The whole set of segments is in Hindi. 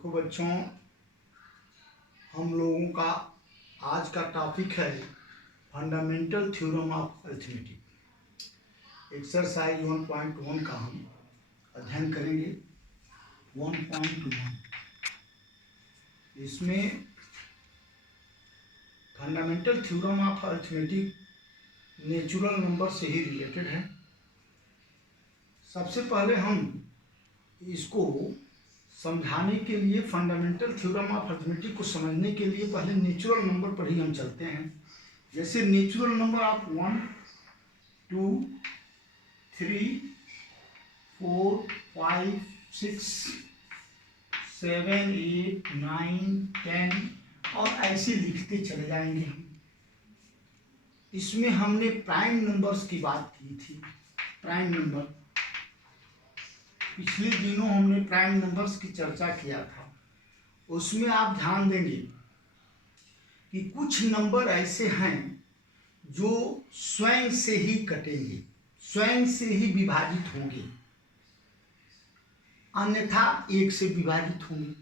देखो बच्चों, हम लोगों का आज का टॉपिक है fundamental theorem of arithmetic. Exercise 1.1 का हम अध्ययन करेंगे। 1.1 इसमें fundamental theorem of arithmetic natural number से ही रिलेटेड है। सबसे पहले हम इसको समझाने के लिए, फंडामेंटल थ्योरम ऑफ अरिथमेटिक को समझने के लिए पहले नेचुरल नंबर पर ही हम चलते हैं। जैसे नेचुरल नंबर आप 1, 2, 3, 4, 5, 6, 7, 8, 9, 10 और ऐसे लिखते चले जाएंगे हम। इसमें हमने प्राइम नंबर्स की बात की थी। प्राइम नंबर पिछले दिनों हमने प्राइम नंबर्स की चर्चा किया था। उसमें आप ध्यान देंगे कि कुछ नंबर ऐसे हैं जो स्वयं से ही कटेंगे, स्वयं से ही विभाजित होंगे, अन्यथा एक से विभाजित होंगे।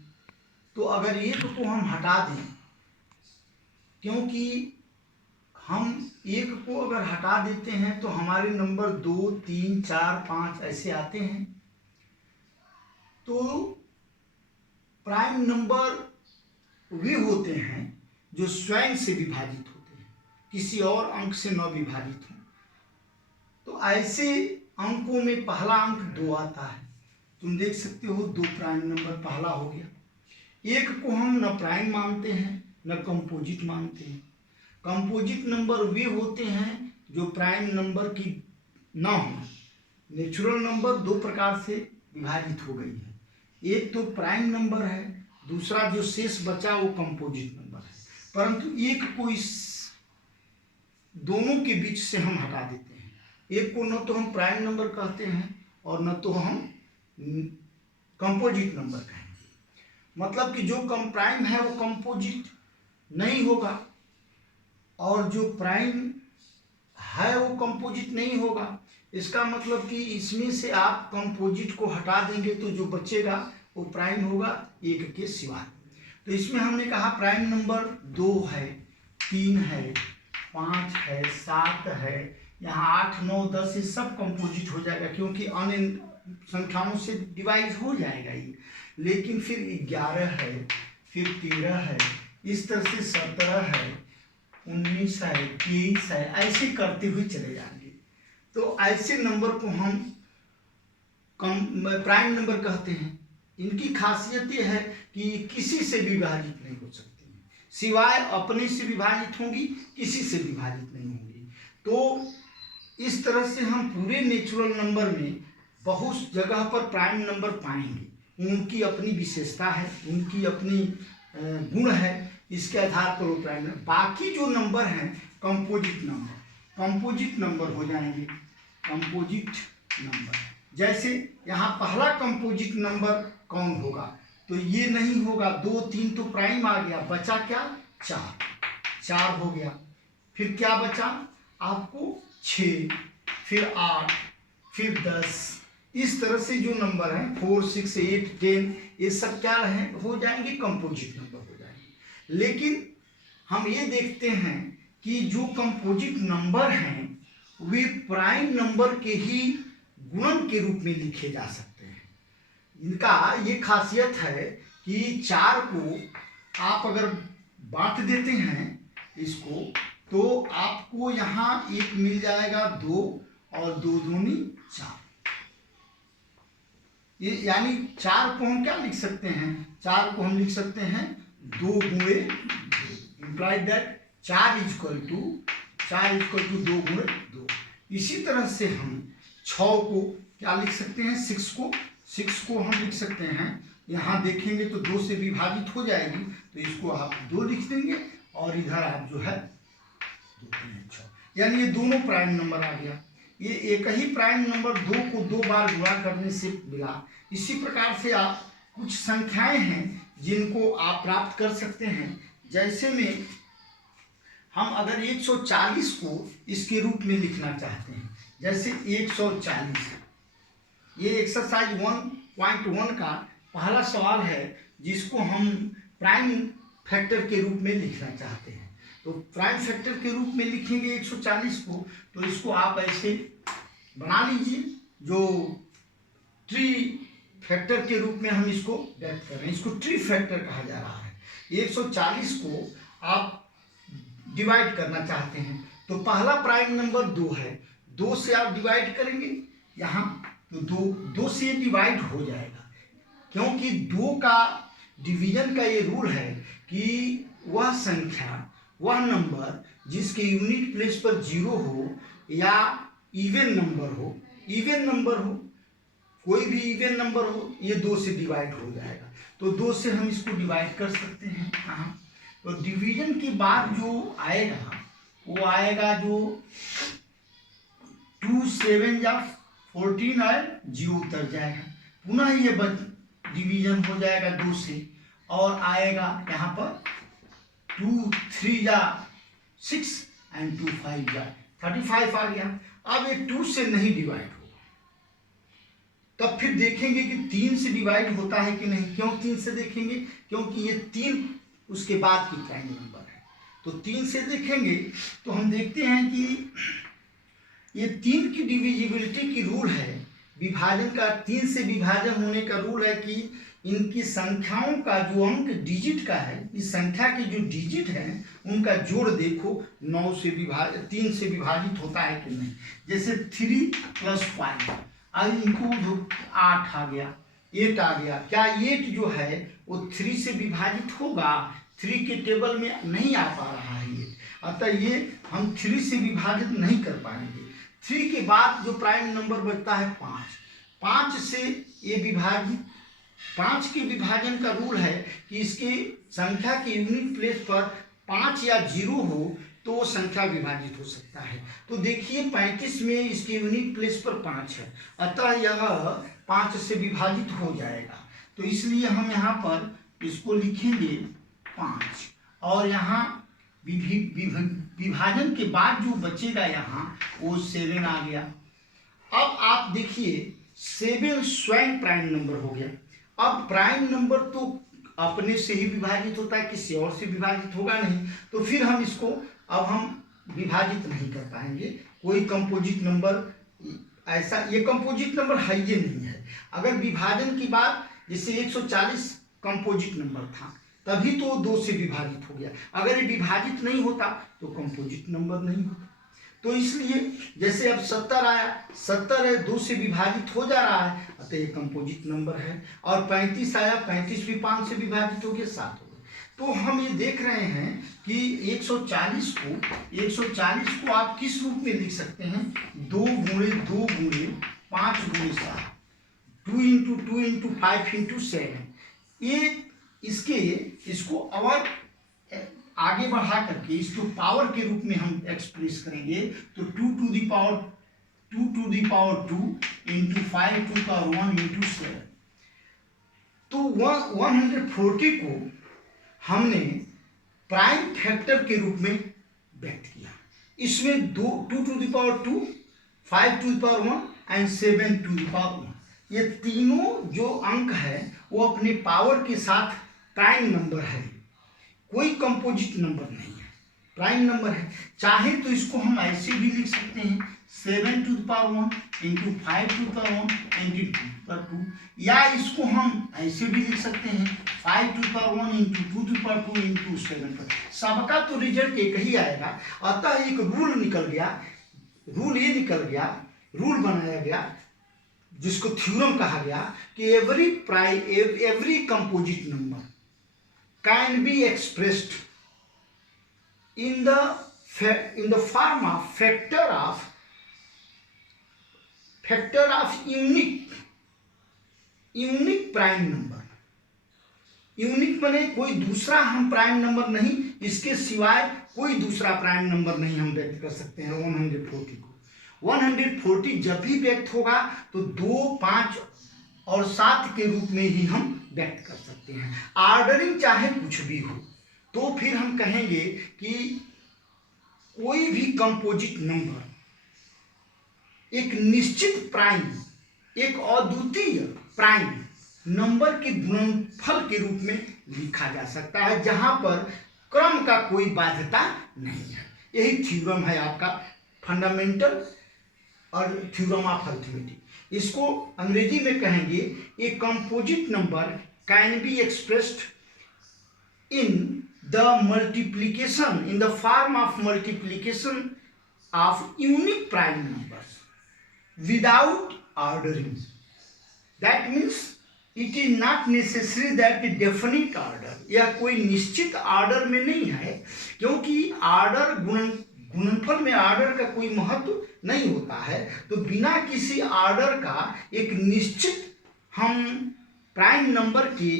तो अगर एक को हम हटा दें, क्योंकि हम एक को अगर हटा देते हैं तो हमारे नंबर 2, 3, 4, 5 ऐसे आते हैं। तो प्राइम नंबर वे होते हैं जो स्वयं से विभाजित होते हैं, किसी और अंक से न विभाजित हो। तो ऐसे अंकों में पहला अंक 2 आता है। तुम देख सकते हो 2 प्राइम नंबर पहला हो गया। एक को हम न प्राइम मानते हैं न कंपोजिट मानते हैं। कंपोजिट नंबर वे होते हैं जो प्राइम नंबर की न हो। नेचुरल नंबर 2 प्रकार से विभाजित हो गई है। एक तो प्राइम नंबर है, दूसरा जो शेष बचा वो कंपोजिट नंबर है। परंतु एक को इस दोनों के बीच से हम हटा देते हैं। एक को न तो हम प्राइम नंबर कहते हैं और न तो हम कंपोजिट नंबर कहेंगे। मतलब कि जो कम प्राइम है वो कंपोजिट नहीं होगा और जो प्राइम है वो कंपोजिट नहीं होगा। इसका मतलब कि इसमें से आप कंपोजिट को हटा देंगे तो जो बचेगा वो प्राइम होगा, एक के सिवा। तो इसमें हमने कहा प्राइम नंबर 2 है, 3 है, 5 है, 7 है, यहाँ 8, 9, 10 ये सब कंपोजिट हो जाएगा, क्योंकि अन्य संख्याओं से डिवाइड हो जाएगा ये। लेकिन फिर 11 है, फिर 13 है, इस तरह से 17 है, 19 है, 23 है, ऐसे करते हुए चले जाएंगे। तो ऐसे नंबर को हम प्राइम नंबर कहते हैं। इनकी खासियत ये है कि किसी से विभाजित नहीं हो सकती हैं, सिवाय अपने से विभाजित होंगी, किसी से विभाजित नहीं होंगी। तो इस तरह से हम पूरे नेचुरल नंबर में बहुत जगह पर प्राइम नंबर पाएंगे। उनकी अपनी विशेषता है, उनकी अपनी गुण है, इसके आधार पर वो प्राइम नंबर। बाकी जो नंबर हैं कंपोजिट नंबर, कंपोजिट नंबर हो जाएंगे। कंपोजिट नंबर जैसे यहाँ पहला कंपोजिट नंबर कौन होगा, तो ये नहीं होगा। 2, 3 तो प्राइम आ गया, बचा क्या? 4 हो गया। फिर क्या बचा आपको? 6, फिर 8, फिर 10। इस तरह से जो नंबर हैं 4, 6, 8, 10 ये सब क्या हो जाएंगे? कंपोजिट नंबर हो जाएंगे। लेकिन हम ये देखते हैं कि जो कंपोजिट नंबर हैं वे प्राइम नंबर के ही गुणन के रूप में लिखे जा सकते हैं। इनका ये खासियत है कि 4 को आप अगर बांट देते हैं इसको, तो आपको यहाँ 1 मिल जाएगा, 2 और 2 दूनी 4। ये यानी 4 को हम क्या लिख सकते हैं? 4 को हम लिख सकते हैं 2 गुणे 2, इम्प्लाइड दैट 4 इक्वल टू 2 गुणे 2। इसी तरह से हम 6 को क्या लिख सकते हैं? 6 को हम लिख सकते हैं, यहाँ देखेंगे तो 2 से विभाजित हो जाएगी, तो इसको आप 2 लिख देंगे और इधर आप जो है 2, 3, 6, यानी ये दोनों प्राइम नंबर आ गया। ये एक ही प्राइम नंबर 2 को 2 बार गुणा करने से मिला। इसी प्रकार से आप कुछ संख्याएं हैं जिनको आप प्राप्त कर सकते हैं। जैसे में हम अगर 140 को इसके रूप में लिखना चाहते हैं, जैसे 140, ये एक्सरसाइज 1.1 का पहला सवाल है जिसको हम प्राइम फैक्टर के रूप में लिखना चाहते हैं। तो प्राइम फैक्टर के रूप में लिखेंगे 140 को, तो इसको आप ऐसे बना लीजिए, जो ट्री फैक्टर के रूप में हम इसको व्यक्त कर रहे हैं, इसको ट्री फैक्टर कहा जा रहा है। 140 को आप डिवाइड करना चाहते हैं, तो पहला प्राइम नंबर 2 है, 2 से आप डिवाइड करेंगे यहाँ, तो 2 से डिवाइड हो जाएगा, क्योंकि 2 का डिवीजन का ये रूल है कि वह संख्या, वह नंबर जिसके यूनिट प्लेस पर 0 हो या इवन नंबर हो, कोई भी इवन नंबर हो, ये 2 से डिवाइड हो जाएगा। तो 2 से हम इसको डिवाइड कर सकते हैं। हाँ, तो डिवीजन के बाद जो आएगा वो आएगा जो 2 7 या 14 और 0 उतर जाएगा, पुनः ये डिवीजन हो जाएगा 2 से, और आएगा यहाँ पर 2 3 या 6 एंड 2 5 या 35 आ गया। अब ये 2 से नहीं डिवाइड होगा, तब फिर देखेंगे कि 3 से डिवाइड होता है कि नहीं। क्यों 3 से देखेंगे? क्योंकि ये 3 उसके बाद की प्राइम नंबर है, तो 3 से देखेंगे तो हम देखते हैं कि ये 3 की डिविजिबिलिटी की रूल है, विभाजन का 3 से विभाजन होने का रूल है कि इनकी संख्याओं का जो अंक डिजिट का है, इस संख्या के जो डिजिट हैं उनका जोड़ देखो 3 से विभाजित होता है कि नहीं। जैसे 3 + 5, अब इनको जो 8 आ गया, 8 आ गया, क्या 8 जो है वो 3 से विभाजित होगा? 3 के टेबल में नहीं आ पा रहा है ये, अतः ये हम 3 से विभाजित नहीं कर पाएंगे। 3 के बाद जो प्राइम नंबर बचता है 5 से ये विभाजित, 5 के विभाजन का रूल है कि इसके संख्या के यूनिट प्लेस पर 5 या 0 हो तो वो संख्या विभाजित हो सकता है। तो देखिए 35 में इसके यूनिट प्लेस पर 5 है, अतः यह 5 से विभाजित हो जाएगा। तो इसलिए हम यहाँ पर इसको लिखेंगे 5, और यहाँ विभाजन के बाद जो बचेगा यहाँ वो 7 आ गया। अब आप देखिए 7 स्वयं प्राइम नंबर हो गया। अब प्राइम नंबर तो अपने से ही विभाजित होता है, किसी और से विभाजित होगा नहीं, तो फिर हम इसको अब हम विभाजित नहीं कर पाएंगे। कोई कंपोजिट नंबर ऐसा, ये कंपोजिट नंबर है ये नहीं है। अगर विभाजन की बात, जैसे 140 कंपोजिट नंबर था, तभी तो 2 से विभाजित हो गया। अगर ये विभाजित नहीं होता तो कंपोजिट नंबर नहीं होता। तो इसलिए जैसे अब 70 आया, 70 है 2 से विभाजित हो जा रहा है, अतः ये कंपोजिट नंबर है। और 35 आया, 35 भी 5 से विभाजित हो गया, 7 हो गया। तो हम ये देख रहे हैं कि 140 को आप किस रूप में लिख सकते हैं? 2 × 2 × 5 × 7, 2 × 2 × 5 × 7। ये इसको और आगे बढ़ा करके इसको पावर के रूप में हम एक्सप्रेस करेंगे, तो 2 to the power 2 × 5 to the power 1 × 7। तो 140 को हमने प्राइम फैक्टर के रूप में व्यक्त किया। इसमें 2 to the power 2, 5 to the power 1 and 7 to the power 1, ये तीनों जो अंक है वो अपने पावर के साथ प्राइम नंबर है, कोई कंपोजिट नंबर नहीं है, प्राइम नंबर है। चाहे तो इसको हम ऐसे भी लिख सकते हैं 7 to the power 1 × 5 to the power 1 × 2 to the power 2, या इसको हम ऐसे भी लिख सकते हैं 5 to the power 1 × 2 to the power 2 × 7। सबका तो रिजल्ट एक ही आएगा। अतः एक रूल निकल गया, रूल बनाया गया, जिसको थ्योरम कहा गया कि every composite number can be expressed in the form of factor of unique prime number। Unique माने कोई दूसरा हम प्राइम नंबर नहीं, इसके सिवाय कोई दूसरा प्राइम नंबर नहीं हम व्यक्त कर सकते हैं। 140 को 140 जब भी व्यक्त होगा तो 2, 5 और 7 के रूप में ही हम व्यक्त कर सकते हैं। ऑर्डरिंग चाहे कुछ भी हो, तो फिर हम कहेंगे कि कोई भी कंपोजिट नंबर एक निश्चित प्राइम, एक अद्वितीय प्राइम नंबर के गुणनफल के रूप में लिखा जा सकता है, जहां पर क्रम का कोई बाध्यता नहीं है। यही थ्योरम है आपका फंडामेंटल और थ्योरम ऑफ अरिथमेटिक। इसको अंग्रेजी में कहेंगे a composite number can be expressed in the multiplication, in the form of multiplication of unique prime numbers without ordering. That means it is not necessary that definite order, यह कोई निश्चित ऑर्डर में नहीं है, क्योंकि ऑर्डर गुणनफल में ऑर्डर का कोई महत्व नहीं होता है। तो बिना किसी ऑर्डर का एक निश्चित हम प्राइम नंबर के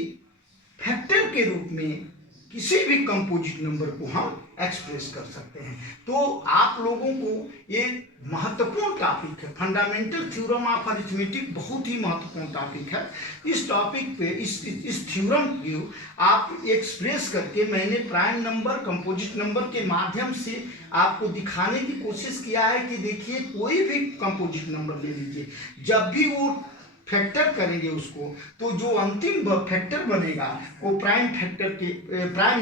फैक्टर के रूप में किसी भी कंपोजिट नंबर को हम एक्सप्रेस कर सकते हैं। तो आप लोगों को ये महत्वपूर्ण टॉपिक है, फंडामेंटल थ्योरम ऑफ अरिथमेटिक बहुत ही महत्वपूर्ण टॉपिक है। इस टॉपिक पे इस थ्योरम को आप एक्सप्रेस करके मैंने प्राइम नंबर कंपोजिट नंबर के माध्यम से आपको दिखाने की कोशिश किया है कि देखिए कोई भी कंपोजिट नंबर ले लीजिए, जब भी वो फैक्टर करेंगे उसको, तो जो अंतिम फैक्टर बनेगा वो प्राइम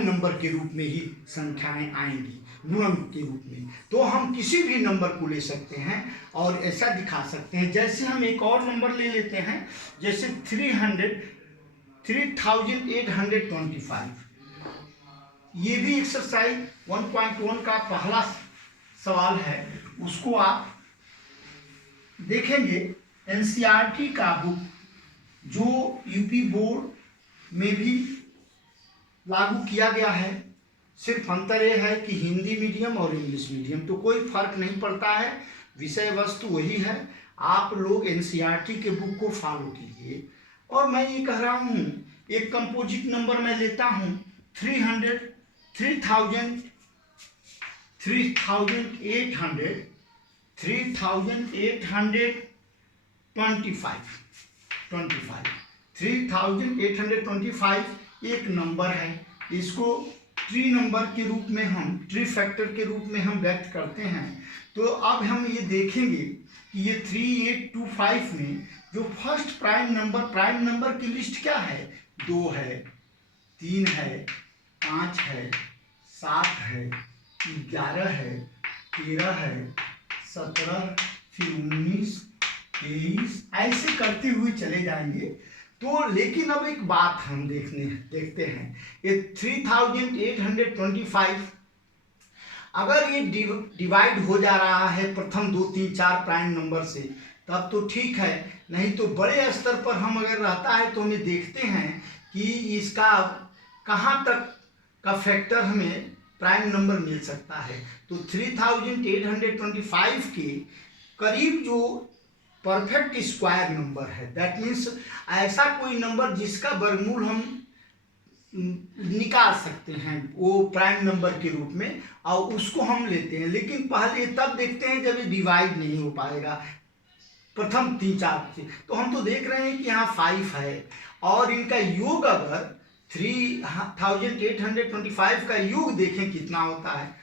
नंबर के रूप में ही संख्याएं आएंगी, गुणन के रूप में। तो हम किसी भी नंबर को ले सकते हैं और ऐसा दिखा सकते हैं। जैसे हम एक और नंबर ले लेते हैं, जैसे 3825। ये भी एक्सरसाइज 1.1 का पहला सवाल है, उसको आप देखेंगे। एनसीईआरटी का बुक जो यूपी बोर्ड में भी लागू किया गया है, सिर्फ अंतर यह है कि हिंदी मीडियम और इंग्लिश मीडियम, तो कोई फर्क नहीं पड़ता है, विषय वस्तु वही है। आप लोग एनसीईआरटी के बुक को फॉलो कीजिए। और मैं ये कह रहा हूँ, एक कंपोजिट नंबर मैं लेता हूँ 3825 एक नंबर है। इसको ट्री नंबर के रूप में हम, ट्री फैक्टर के रूप में हम व्यक्त करते हैं। तो अब हम ये देखेंगे कि ये 3825 में जो फर्स्ट प्राइम नंबर की लिस्ट क्या है, 2 है, 3 है, 5 है, 7 है, 11 है, 13 है, 17, फिर 19, 23, ऐसे करते हुए चले जाएंगे। तो लेकिन अब एक बात हम देखते हैं, ये 3825 अगर ये डिवाइड हो जा रहा है प्रथम 2, 3, 4 प्राइम नंबर से, तब तो ठीक है। नहीं तो बड़े स्तर पर हम अगर रहता है तो हमें देखते हैं कि इसका कहाँ तक का फैक्टर हमें प्राइम नंबर मिल सकता है। तो 3825 के करीब जो परफेक्ट स्क्वायर नंबर है, दैट मीन्स ऐसा कोई नंबर जिसका वर्गमूल हम निकाल सकते हैं वो प्राइम नंबर के रूप में, और उसको हम लेते हैं। लेकिन पहले तब देखते हैं जब ये डिवाइड नहीं हो पाएगा प्रथम 3, 4 से। तो हम तो देख रहे हैं कि यहाँ 5 है, और इनका योग अगर 3825 का योग देखें कितना होता है,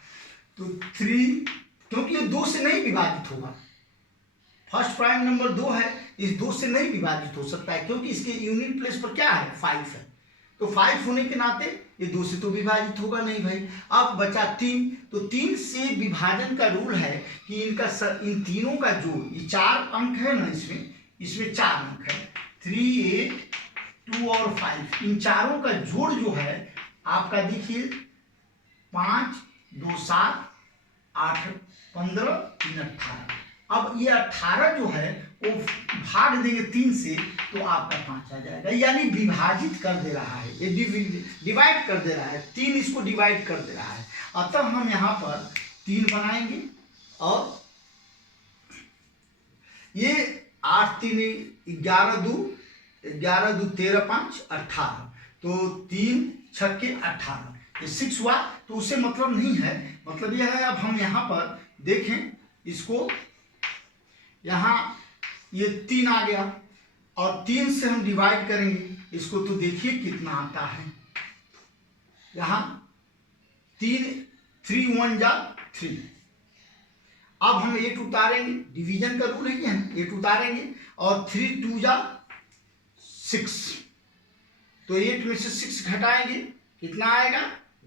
तो 3, क्योंकि ये 2 से नहीं विभाजित होगा, फर्स्ट प्राइम नंबर 2 है, इस 2 से नहीं विभाजित हो सकता है, क्योंकि इसके यूनिट प्लेस पर क्या है, 5 है। तो 5 होने के नाते ये 2 से तो विभाजित होगा नहीं भाई। अब बचा 3, तो 3 से विभाजन का रूल है कि इन तीनों का जोड़, ये 4 अंक है ना, इसमें 4 अंक है, 3, 8, 2 और 5, इन चारों का जोड़ जो है आपका देखिए 5, 2, 7, 8, 15, 3, 18। अब ये 18 जो है वो भाग देंगे 3 से, तो आपका 5 आ जाएगा, यानी विभाजित कर दे रहा है, ये डिवाइड कर दे रहा है, 3 इसको डिवाइड कर दे रहा है। अतः हम यहाँ पर 3 बनाएंगे, और ये 8, 3, 11, 2, 13, 5, 18, तो 3, 6 के 18, ये 6 हुआ। तो उससे मतलब नहीं है, मतलब यह है अब हम यहाँ पर देखें इसको, यहाँ ये 3 आ गया, और 3 से हम डिवाइड करेंगे इसको, तो देखिए कितना आता है। यहाँ 3 1 जा 3। अब हम 8 उतारेंगे, डिवीजन का रूल है कि हम 8 उतारेंगे, और 3 2 जा 6, तो 8 में से 6 घटाएंगे, कितना आएगा?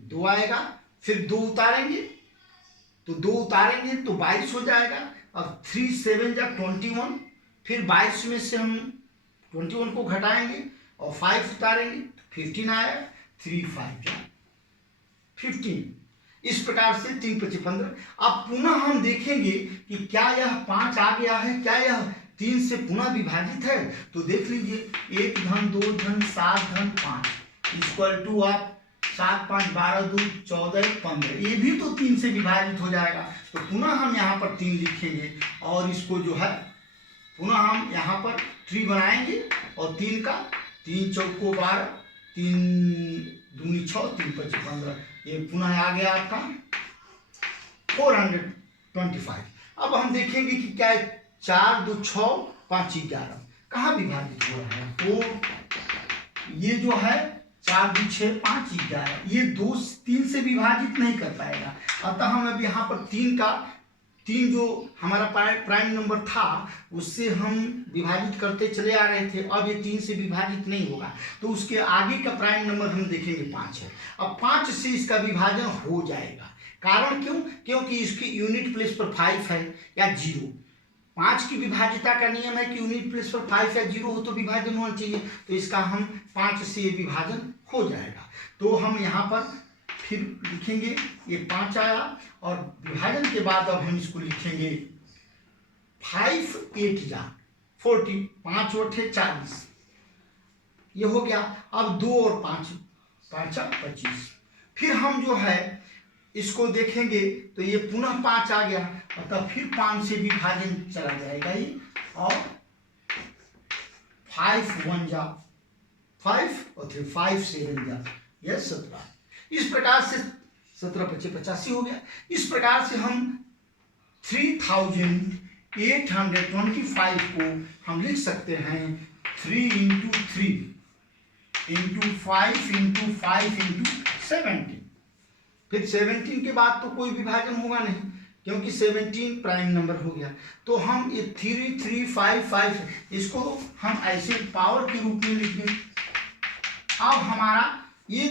2 आएगा। फिर 2 उतारेंगे, तो 2 उतारेंगे तो 22 हो जाएगा। अब 3 7 जा 21, फिर 22 में से हम 21 को घटाएंगे और 5 उतारेंगे तो 15 आएगा। 3 5 जा 15। इस प्रकार से 3 5 15। अब पुनः हम देखेंगे कि क्या यह 5 आ गया है, क्या यह 3 से पुनः विभाजित है। तो देख लीजिए, 1 धन 2 धन 7 धन 5 इक्वल टू आप 7 5 12 2 14 15, ये भी तो 3 से विभाजित हो जाएगा। तो पुनः हम यहाँ पर 3 लिखेंगे और इसको जो है पुनः हम यहाँ पर 3 बनाएंगे और 3 का 3 चौको 12, 3 दूनी 6, 3 5 15, ये पुनः आ गया आपका 425। अब हम देखेंगे कि क्या है, 4 2 6 5 11 कहाँ विभाजित हो रहा है। तो ये जो है 4 2 6 5 11, ये 2 3 से विभाजित नहीं कर पाएगा। अतः हम अब यहाँ पर 3 जो हमारा प्राइम नंबर था उससे हम विभाजित करते चले आ रहे थे। अब ये 3 से विभाजित नहीं होगा, तो उसके आगे का प्राइम नंबर हम देखेंगे 5 है। अब 5 से इसका विभाजन हो जाएगा। कारण क्यों? क्योंकि इसकी यूनिट प्लेस पर 5 है या 0। 5 की विभाजिता का नियम है कि यूनिट प्लेस पर 5 या 0 हो तो विभाजन होना चाहिए। तो इसका हम 5 से विभाजन हो जाएगा। तो हम यहाँ पर फिर लिखेंगे, ये 5 आया और विभाजन के बाद अब हम इसको लिखेंगे 5 8 जा 40, 5 8 40, ये हो गया। अब 2 और 5 5 25। फिर हम जो है इसको देखेंगे तो ये पुनः 5 आ गया, अतः फिर 5 से विभाजन चला जाएगा ये, और 5 1 जा 5 और फिर 5 7 जा यह 17। इस प्रकार से 17 25 85 हो गया। इस प्रकार से हम 3825 को हम लिख सकते हैं 3 × 3 × 5 × 5 × 17। फिर 17 के बाद तो कोई विभाजन होगा नहीं, क्योंकि 17 प्राइम नंबर हो गया। तो हम ये 3 3 5 5 इसको हम ऐसे पावर के रूप में लिखेंगे। अब हमारा ये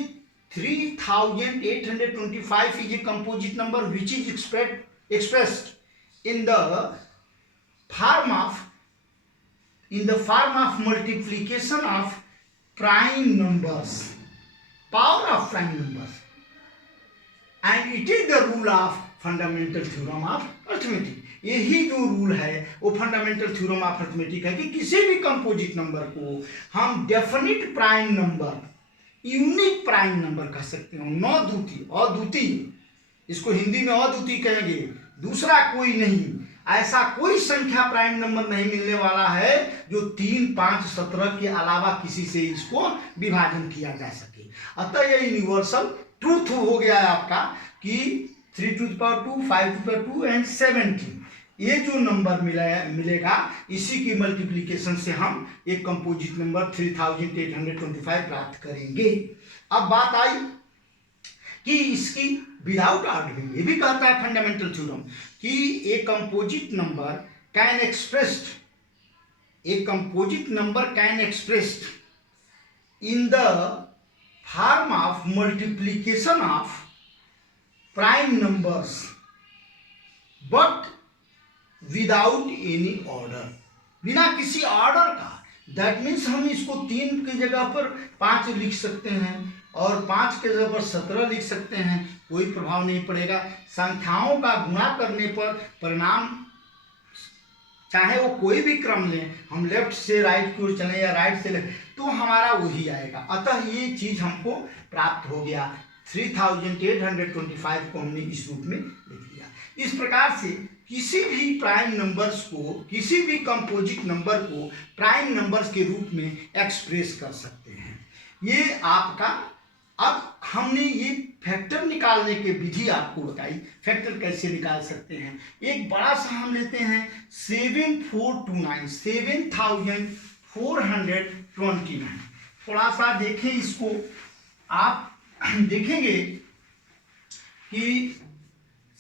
3825 is a composite number which is expressed in the form of multiplication of prime numbers, power of prime numbers, and it is the rule of fundamental theorem of arithmetic। यही जो रूल है वो फंडामेंटल थ्योरम ऑफ अरिथमेटिक है कि किसी भी कंपोजिट नंबर को हम definite prime number, unique prime number कह सकते हो, न द्वितीय, अद्वितीय, इसको हिंदी में अद्वितीय कहेंगे, दूसरा कोई नहीं, ऐसा कोई संख्या प्राइम नंबर नहीं मिलने वाला है जो 3 5 17 के अलावा किसी से इसको विभाजन किया जा सके। अतः यह यूनिवर्सल ट्रूथ हो गया है आपका कि 3 2 5 2 एंड 17, ये जो नंबर मिलेगा इसी की मल्टीप्लिकेशन से हम एक कंपोजिट नंबर 3825 प्राप्त करेंगे। अब बात आई कि इसकी विदाउट आर्डरिंग, ये भी कहता है फंडामेंटल थ्योरम कि a composite number can expressed in the form of multiplication of prime numbers but without any order, बिना किसी ऑर्डर का। दैट मीन्स हम इसको 3 की जगह पर 5 लिख सकते हैं और 5 के जगह पर 17 लिख सकते हैं, कोई प्रभाव नहीं पड़ेगा। संख्याओं का गुणा करने पर परिणाम चाहे वो कोई भी क्रम लें, हम लेफ्ट से राइट की ओर चलें या राइट से लेफ्ट, तो हमारा वही आएगा। अतः ये चीज हमको प्राप्त हो गया। 3825 को हमने इस रूप में लिख लिया। इस प्रकार से किसी भी प्राइम नंबर्स को, किसी भी कंपोजिट नंबर को प्राइम नंबर्स के रूप में एक्सप्रेस कर सकते हैं। ये आपका, अब हमने ये फैक्टर निकालने की विधि आपको बताई। फैक्टर कैसे निकाल सकते हैं, एक बड़ा सा हम लेते हैं 7429, 7429। थोड़ा सा देखें इसको, आप देखेंगे कि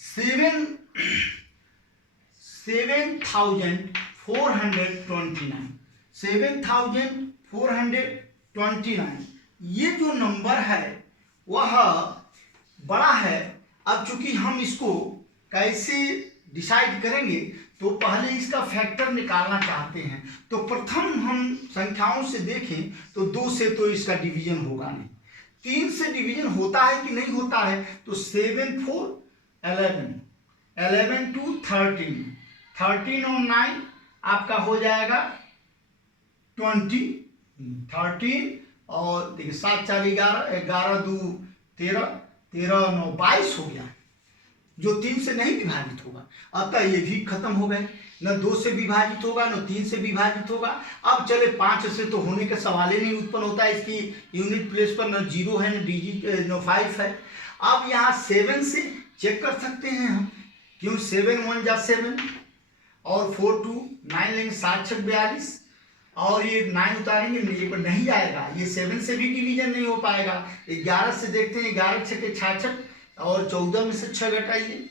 7429 ये जो नंबर है वह बड़ा है। अब चूंकि हम इसको कैसे डिसाइड करेंगे, तो पहले इसका फैक्टर निकालना चाहते हैं। तो प्रथम हम संख्याओं से देखें तो 2 से तो इसका डिवीजन होगा नहीं, 3 से डिवीजन होता है कि नहीं होता है। तो 7 4 11, 11 2 13, 13 और 9 आपका हो जाएगा 20, 13 और देखिए 7 4 11, 11 2 13, 13 9 22 हो गया, जो 3 से नहीं विभाजित होगा। अतः ये भी खत्म हो गए, न 2 से विभाजित होगा न 3 से विभाजित होगा। अब चले 5 से तो होने का सवाल ही नहीं उत्पन्न होता है, इसकी यूनिट प्लेस पर न 0 है न डिजिट न 5 है। अब यहाँ 7 से चेक कर सकते हैं हम, क्यों 7 1 जा 7 और 4 2 9 लेंगे, 7 6 42 और ये 9 उतारेंगे ये पर नहीं आएगा, ये 7 से भी डिवीजन नहीं हो पाएगा। 11 से देखते हैं, 11 6 के 66 और 14 में से 6 घटाइए,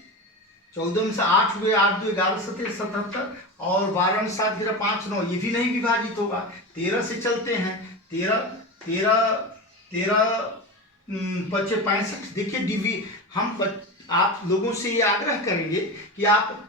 14 में से 8 हुए, 8 2 11 17 77 और 12 में 7 गिरा 5 9, ये भी नहीं विभाजित होगा। 13 से चलते हैं, 13 25 65। देखिए हम आप लोगों से ये आग्रह करेंगे कि आप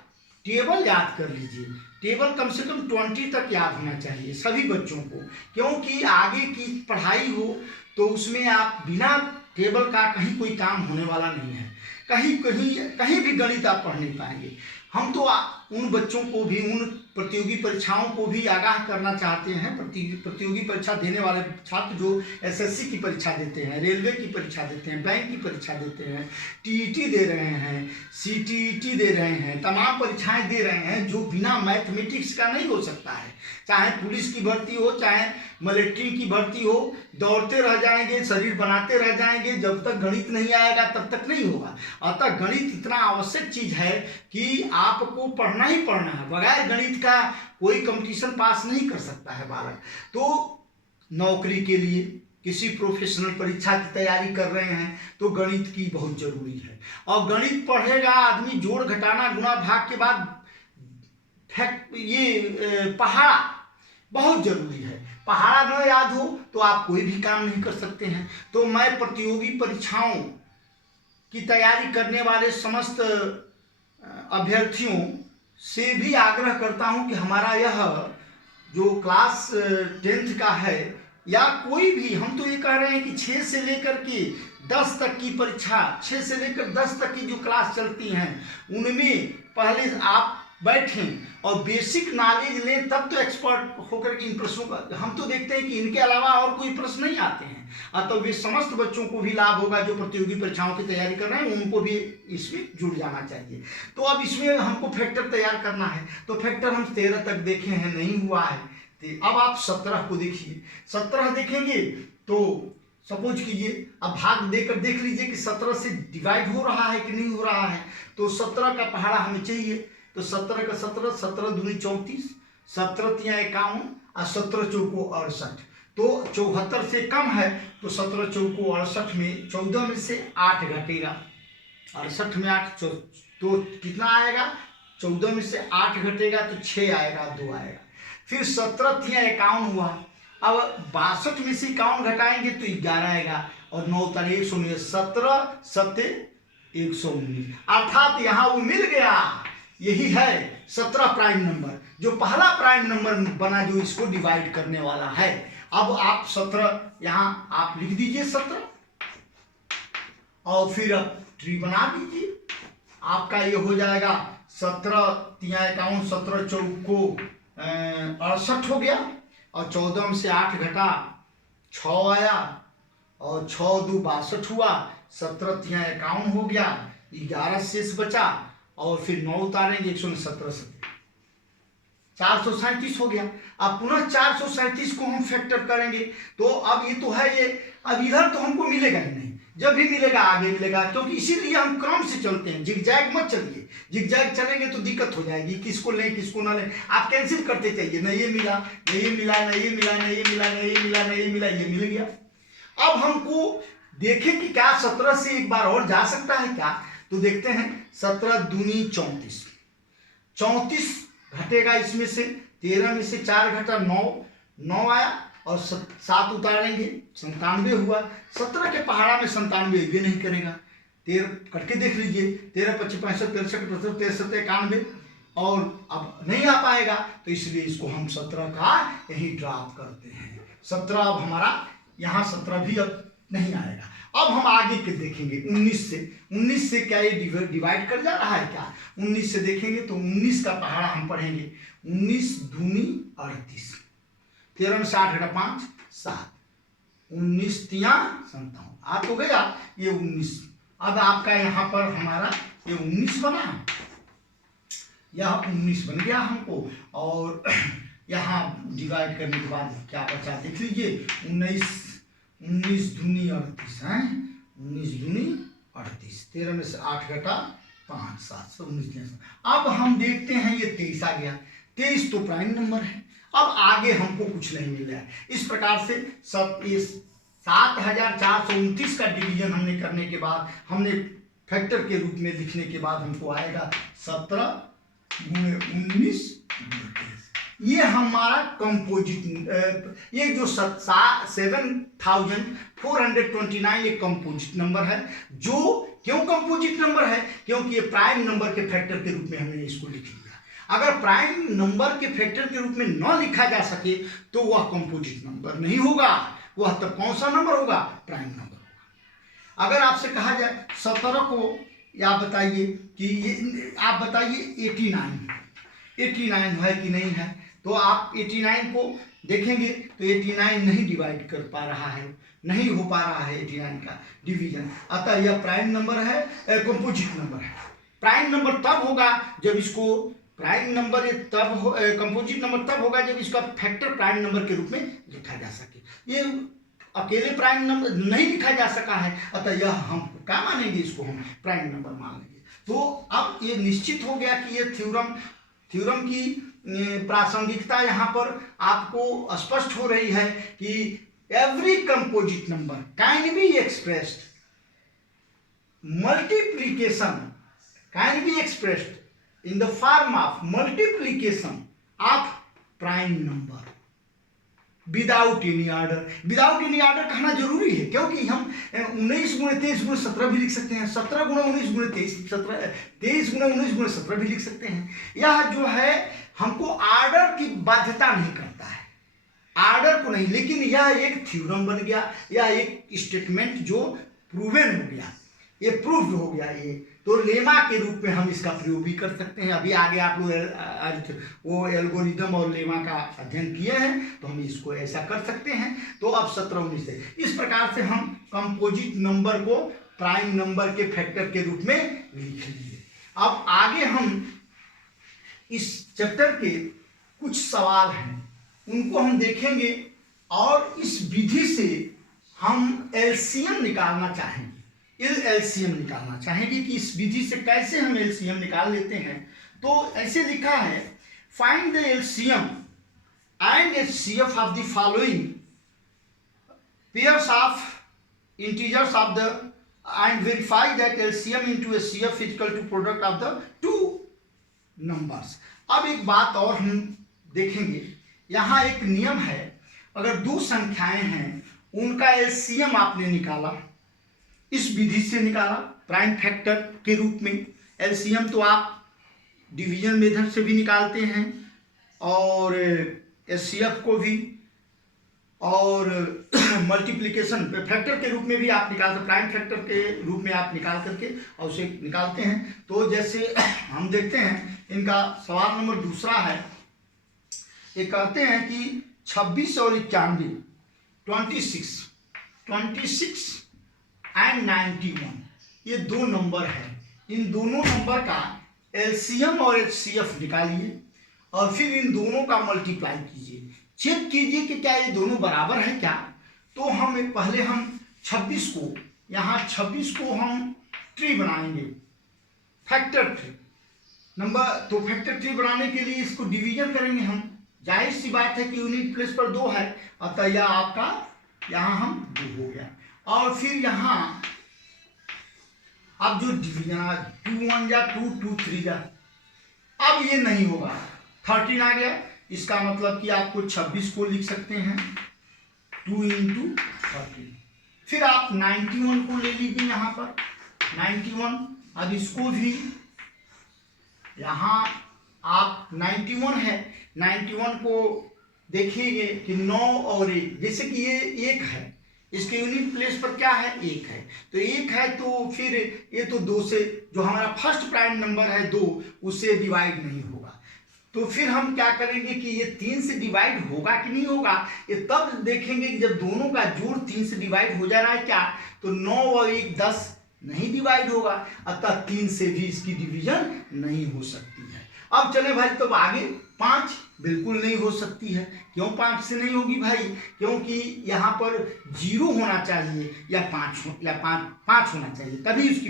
टेबल याद कर लीजिए, टेबल कम से कम 20 तक याद होना चाहिए सभी बच्चों को, क्योंकि आगे की पढ़ाई हो तो उसमें आप बिना टेबल का कहीं कोई काम होने वाला नहीं है। कहीं भी गणित आप पढ़ नहीं पाएंगे। हम तो उन बच्चों को भी, उन प्रतियोगी परीक्षाओं को भी आगाह करना चाहते हैं, प्रतियोगी परीक्षा देने वाले छात्र जो एसएससी की परीक्षा देते हैं, रेलवे की परीक्षा देते हैं, बैंक की परीक्षा देते हैं, टीईटी दे रहे हैं, सीटीईटी दे रहे हैं, तमाम परीक्षाएं दे रहे हैं जो बिना मैथमेटिक्स का नहीं हो सकता है। चाहे पुलिस की भर्ती हो, चाहे मिलिट्री की भर्ती हो, दौड़ते रह जाएंगे, शरीर बनाते रह जाएंगे, जब तक गणित नहीं आएगा तब तक नहीं होगा। अतः गणित इतना आवश्यक चीज है कि आपको पढ़ना ही पढ़ना है, बगैर गणित का कोई कंपटीशन पास नहीं कर सकता है बालक। तो नौकरी के लिए, किसी प्रोफेशनल परीक्षा की तैयारी कर रहे हैं तो गणित की बहुत जरूरी है। और गणित पढ़ेगा आदमी, जोड़ घटाना गुणा भाग के बाद ये पहाड़ा बहुत जरूरी है। पहाड़ा न याद हो तो आप कोई भी काम नहीं कर सकते हैं। तो मैं प्रतियोगी परीक्षाओं की तैयारी करने वाले समस्त अभ्यर्थियों से भी आग्रह करता हूं कि हमारा यह जो क्लास 10th का है या कोई भी, हम तो ये कह रहे हैं कि 6 से लेकर के 10 तक की परीक्षा, 6 से लेकर 10 तक की जो क्लास चलती हैं उनमें पहले आप बैठें और बेसिक नॉलेज लें, तब तो एक्सपर्ट होकर के इन प्रश्नों का, हम तो देखते हैं कि इनके अलावा और कोई प्रश्न नहीं आते हैं। तो वे समस्त बच्चों को भी लाभ होगा जो प्रतियोगी परीक्षाओं की तैयारी कर रहे हैं, उनको भी इसमें जुड़ जाना चाहिए। तो अब इसमें हमको फैक्टर तैयार करना है, तो फैक्टर हम 13 तक देखे हैं, नहीं हुआ है। तो अब आप 17 को देखिए, 17 देखेंगे तो सपोज कीजिए, अब भाग देकर देख लीजिए कि 17 से डिवाइड हो रहा है कि नहीं हो रहा है। तो 17 का पहाड़ा हमें चाहिए, तो 17 का 17, 17 दूनी 34, 17 तिया 51 और 17 चौको 68। तो 74 से कम है, तो 17 चौको 68 में 14 में से 8 घटेगा, 68 में 8 तो कितना आएगा, 14 में से 8 घटेगा तो 6 आएगा, 2 आएगा। फिर 17 तिया 51 हुआ, अब 62 में से 51 घटाएंगे तो 11 आएगा और 9 तारीख 119, 17 7 119, अर्थात यहाँ वो मिल गया। यही है 17 प्राइम नंबर, जो पहला प्राइम नंबर बना जो इसको डिवाइड करने वाला है। अब आप 17 यहाँ आप लिख दीजिए 17 और फिर अब ट्री बना दीजिए। आपका ये हो जाएगा 17 तिया 51, 17 चौको 68 हो गया और 14 में से 8 घटा 6 आया और 6 2 62 हुआ, 17 तिया 51 हो गया, 11 शेष बचा और फिर 9 उतारेंगे, 117 से 437 हो गया। अब पुनः 437 को हम फैक्टर करेंगे, तो अब ये तो है, ये अब इधर तो हमको मिलेगा ही नहीं, जब भी मिलेगा आगे मिलेगा, क्योंकि इसीलिए हम क्रम से चलते हैं, जिगजैग मत चलिए। जिगजैग चलेंगे तो दिक्कत हो जाएगी, किसको लें किसको ना लें, आप कैंसिल करते चाहिए, न ये मिला न ये मिला न ये मिला न ये मिला न ये मिला न ये मिला, ये मिल गया। अब हमको देखें कि क्या 17 से एक बार और जा सकता है क्या, तो देखते हैं 17 दूनी 34, 34 घटेगा इसमें से, 13 में से 4 घटा 9 आया और 7 उतारेंगे 97 हुआ। 17 के पहाड़ा में 97 ये नहीं करेगा। 13 करके देख लीजिए, 13 25 65 63 63 91 और अब नहीं आ पाएगा, तो इसलिए इसको हम 17 का यही ड्रॉप करते हैं। 17 अब हमारा यहाँ 17 भी अब नहीं आएगा। अब हम आगे के देखेंगे 19 से क्या ये डिवाइड कर जा रहा है क्या? 19 से देखेंगे तो 19 का पहाड़ा हम पढ़ेंगे। 19 दूनी 38, 13 में 60 घटा 5 7, 19 तिया 57 आ तो गया ये 19। अब आपका यहाँ पर हमारा ये 19 बना, यह 19 बन गया हमको। और यहाँ डिवाइड करने के बाद क्या बचा देख लीजिए, 19 दूनी 38 है, 19 दूनी 38, 13 में से 8 घटा 5 7, 19। अब हम देखते हैं ये 23 आ गया। 23 तो प्राइम नंबर है। अब आगे हमको कुछ नहीं मिल रहा है। इस प्रकार से सब इस 7429 का डिवीजन हमने करने के बाद, हमने फैक्टर के रूप में लिखने के बाद हमको आएगा 17 गुणे 19 गुणे 23। ये हमारा कंपोजिट, ये जो 7429 एक कंपोजिट नंबर है। जो क्यों कंपोजिट नंबर है? क्योंकि ये प्राइम नंबर के फैक्टर के रूप में हमने इसको लिख लिया। अगर प्राइम नंबर के फैक्टर के रूप में न लिखा जा सके तो वह कंपोजिट नंबर नहीं होगा। वह तब कौन सा नंबर होगा? प्राइम नंबर होगा। अगर आपसे कहा जाए 17 को, या बताइए कि ये, आप बताइए 89 है कि नहीं है, तो आप 89 को देखेंगे तो 89 नहीं डिवाइड कर पा रहा है, नहीं हो पा रहा है 89 का डिवीजन। अतः यह प्राइम नंबर है, कंपोजिट नंबर है। प्राइम नंबर तब होगा जब इसको, प्राइम नंबर तब हो, कंपोजिट नंबर तब होगा जब इसका फैक्टर प्राइम नंबर के रूप में लिखा जा सके। ये अकेले प्राइम नंबर नहीं लिखा जा सका है, अतः यह हम क्या मानेंगे? इसको हम प्राइम नंबर मान लेंगे। तो अब ये निश्चित हो गया कि ये थ्योरम की प्रासंगिकता यहाँ पर आपको स्पष्ट हो रही है कि every composite number can be expressed, multiplication can be expressed in the form of multiplication of prime number without any order. Without any order कहना जरूरी है, क्योंकि हम 19 गुणे 23 गुणे 17 भी लिख सकते हैं, 17 गुणे 19 गुणे 23, 23 गुणे 19 गुणे 17 भी लिख सकते हैं। यह जो है हमको ऑर्डर की बाध्यता नहीं करता है, ऑर्डर को नहीं, लेकिन यह एक थ्योरम बन गया, यह एक स्टेटमेंट जो प्रूवन हो गया, ये प्रूव्ड हो गया। ये तो लेमा के रूप में हम इसका प्रयोग भी कर सकते हैं। अभी आगे आप लोग वो एल्गोरिदम और लेमा का अध्ययन किए हैं, तो हम इसको ऐसा कर सकते हैं। तो अब 17 19 है। इस प्रकार से हम कंपोजिट नंबर को प्राइम नंबर के फैक्टर के रूप में लिख लीजिए। अब आगे हम इस चैप्टर के कुछ सवाल हैं, उनको हम देखेंगे और इस विधि से हम एलसीएम निकालना चाहेंगे। एलसीएम निकालना चाहेंगे कि इस विधि से कैसे हम एलसीएम निकाल लेते हैं। तो ऐसे लिखा है, find the LCM and HCF of the following pairs of integers of the and verify that LCM into HCF is equal to product of the two numbers. अब एक बात और हम देखेंगे, यहाँ एक नियम है, अगर दो संख्याएं हैं उनका एलसीएम आपने निकाला, इस विधि से निकाला प्राइम फैक्टर के रूप में। एलसीएम तो आप डिवीजन मेथड से भी निकालते हैं और एचसीएफ को भी, और मल्टीप्लिकेशन फैक्टर के रूप में भी आप निकालते, प्राइम फैक्टर के रूप में आप निकाल करके और उसे निकालते हैं। तो जैसे हम देखते हैं, इनका सवाल नंबर दूसरा है, ये कहते हैं कि 26 और 91 26 एंड 91 ये दो नंबर हैं। इन दोनों नंबर का एलसीएम और एचसीएफ निकालिए और फिर इन दोनों का मल्टीप्लाई कीजिए, चेक कीजिए कि क्या ये दोनों बराबर है क्या। तो हम पहले 26 को, यहाँ 26 को हम ट्री बनाएंगे, फैक्टर ट्री नंबर। तो फैक्टर ट्री बनाने के लिए इसको डिवीजन करेंगे हम। जाहिर सी बात है कि यूनिट प्लेस पर 2 है, अतः यह आपका यहाँ हम 2 हो गया। और फिर यहाँ अब जो डिवीजन 2 1 या 2 2 3 जा, अब ये नहीं होगा, 13 आ गया। इसका मतलब कि आपको 26 को लिख सकते हैं 2 इंटू 13। फिर आप 91 को ले लीजिए यहाँ पर 91। अब इसको भी यहाँ आप 91 है, 91 को देखिए कि 9 और 1, जैसे कि ये 1 है, इसके यूनिट प्लेस पर क्या है 1 है, तो 1 है तो फिर ये तो 2 से, जो हमारा फर्स्ट प्राइम नंबर है 2, उससे डिवाइड नहीं होगा। तो फिर हम क्या करेंगे कि ये 3 से डिवाइड होगा कि नहीं होगा, ये तब देखेंगे कि जब दोनों का जोड़ 3 से डिवाइड हो जा रहा है क्या, तो 9 और 1 10 नहीं डिवाइड होगा, अतः 3 से भी इसकी डिवीजन नहीं हो सकती है। अब चले भाई, तब आगे 5 बिल्कुल नहीं हो सकती है। क्यों 5 से नहीं होगी भाई, क्योंकि यहाँ पर 0 होना चाहिए या 5 होना चाहिए, तभी उसकी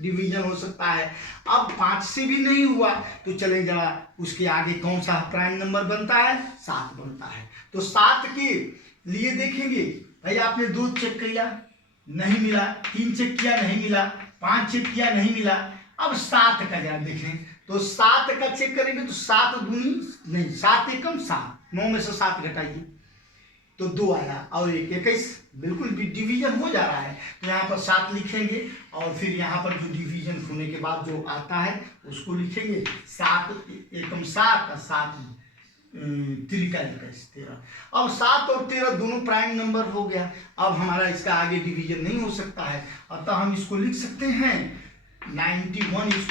डिवीजन हो सकता है। अब 5 से भी नहीं हुआ तो चले जरा उसके आगे कौन सा प्राइम नंबर बनता है, 7 बनता है। तो 7 के लिए देखेंगे भाई, आपने 2 चेक किया नहीं मिला, 3 चेक किया नहीं मिला, 5 चेक किया नहीं मिला, अब 7 का जरा देखें तो 7 का चेक करेंगे तो 7 दूनी नहीं, 7 एकम 7, 9 में से 7 घटाइए तो 2 आया और 1 21, बिल्कुल डिवीजन हो जा रहा है। तो यहाँ पर 7 लिखेंगे और फिर यहाँ पर जो डिवीजन होने के बाद जो आता है उसको लिखेंगे 7 एकम 7 और 7 त्रिका 21 13। अब 7 और 13 दोनों प्राइम नंबर हो गया, अब हमारा इसका आगे डिवीजन नहीं हो सकता है, अतः हम इसको लिख सकते हैं 91 =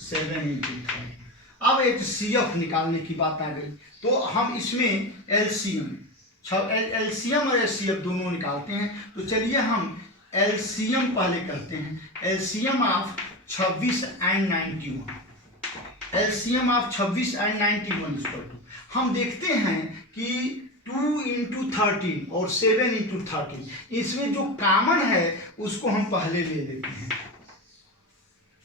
7 इंटू 3। अब HCF निकालने की बात आ गई, तो हम इसमें एलसीएम और HCF दोनों निकालते हैं। तो चलिए हम एलसीएम पहले करते हैं, LCM of 26 and 91, LCM of 26 and 91 = हम देखते हैं कि 2 इंटू 13 और 7 इंटू 13, इसमें जो कॉमन है उसको हम पहले ले लेते हैं।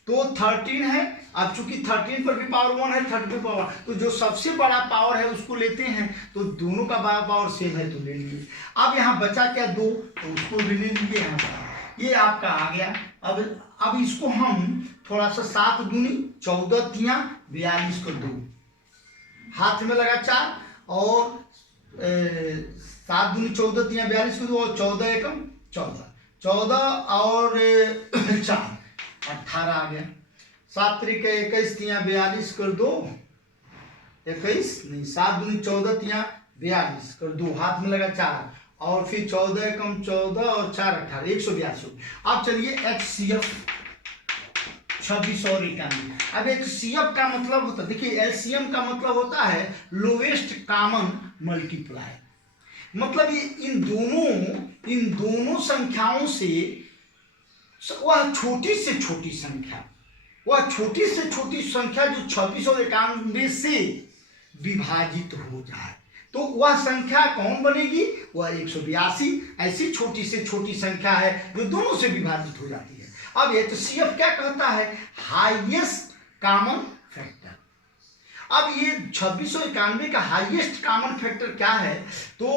तो 13 है, अब चूंकि 13 पर भी पावर 1 है, 30 पर पावर, तो जो सबसे बड़ा पावर है उसको लेते हैं, तो दोनों का पावर सेम है तो ले लिए। अब यहाँ बचा क्या 2, तो उसको भी ले लीजिए यहाँ पर, ये आपका आ गया। अब इसको हम थोड़ा सा 7 दूनी 14 तिया 42 को 2, हाथ में लगा 4 और 7 दूनी 14 तिया 42 को 2 और 14 एकम 14 और 4 18 आ गया। 7 त्रिक 21 तिया 42 कर 2 21 नहीं, 7 दूनी 14 तिया 42 कर 2, हाथ में लगा 4 और फिर 14 एकम 14 और 4 18 182। अब चलिए HCF 26 और 91। अब HCF का मतलब होता है, देखिए LCM का मतलब होता है लोवेस्ट कॉमन मल्टीप्लाई, मतलब ये इन दोनों संख्याओं से वह छोटी से छोटी संख्या, वह छोटी से छोटी संख्या जो 26 और 91 से विभाजित हो जाए, तो वह संख्या कौन बनेगी, वह 182 ऐसी छोटी से छोटी संख्या है जो दोनों से विभाजित हो जाती है। अब HCF क्या कहता है, हाईएस्ट कॉमन फैक्टर। अब ये 26 और 91 का हाईएस्ट कॉमन फैक्टर क्या है, तो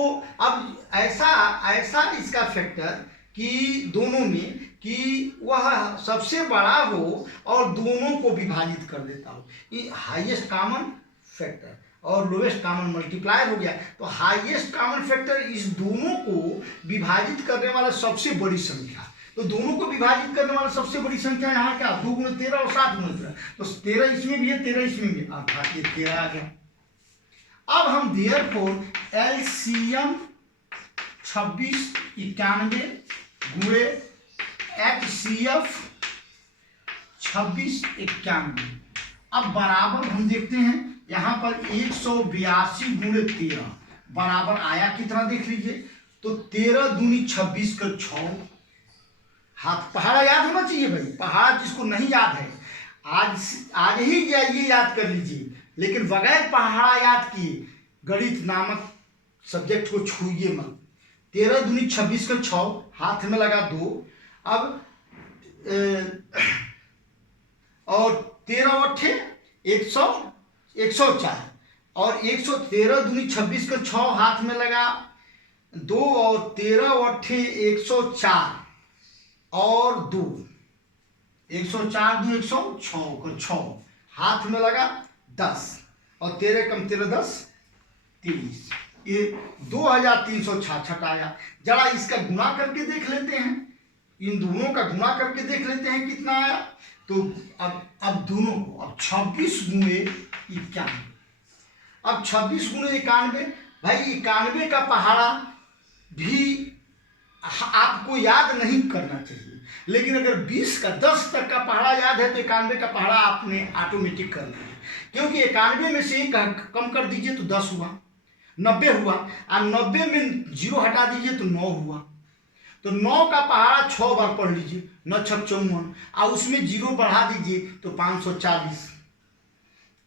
अब ऐसा इसका फैक्टर कि दोनों में कि वह सबसे बड़ा हो और दोनों को विभाजित कर देता हो, ये हाईएस्ट कॉमन फैक्टर और लोएस्ट कॉमन मल्टीप्लायर हो गया। तो हाईएस्ट कॉमन फैक्टर इस दोनों को विभाजित करने वाला सबसे बड़ी संख्या, तो दोनों को विभाजित करने वाला सबसे बड़ी संख्या यहाँ क्या 2 × 13 और 7 × 13, तो 13 इसमें भी है 13 इसमें भी, अर्थात ये 13 आ गया। अब हम देयरफॉर एलसीएम 26 91 गुणे HCF 26 91, अब बराबर हम देखते हैं यहाँ पर 182 गुणे 13 बराबर आया कितना देख लीजिए, तो 13 दूनी 26 का 6, हाथ पहाड़ा याद होना चाहिए भाई, पहाड़ा जिसको नहीं याद है आज ही जाइए याद कर लीजिए, लेकिन बगैर पहाड़ा याद किए गणित नामक सब्जेक्ट को छूइए मत। 13 दूनी 26 का 6, हाथ में लगा 2, अब और 13 अट्ठे 104 और 113 दूनी 26 का 6, हाथ में लगा 2 और 13 अट्ठे 104 और 2 104 2 106 का 6, हाथ में लगा 10 और 13 कम 13 10 30। ये 2366 आया। जरा इसका गुणा करके देख लेते हैं, इन दोनों का गुणा करके देख लेते हैं कितना आया। तो अब दोनों को, अब 26 गुणे 91, अब 26 गुणे 91, भाई 91 का पहाड़ा भी आपको याद नहीं करना चाहिए, लेकिन अगर 20 का 10 तक का पहाड़ा याद है तो 91 का पहाड़ा आपने ऑटोमेटिक कर लिया, क्योंकि 91 में से 1 कम कर दीजिए तो 10 हुआ, 90 हुआ, और 90 में 0 हटा दीजिए तो 9 हुआ। तो 9 का पहाड़ा 6 बार पढ़ लीजिए, 9 छक 54, और उसमें 0 बढ़ा दीजिए तो 540।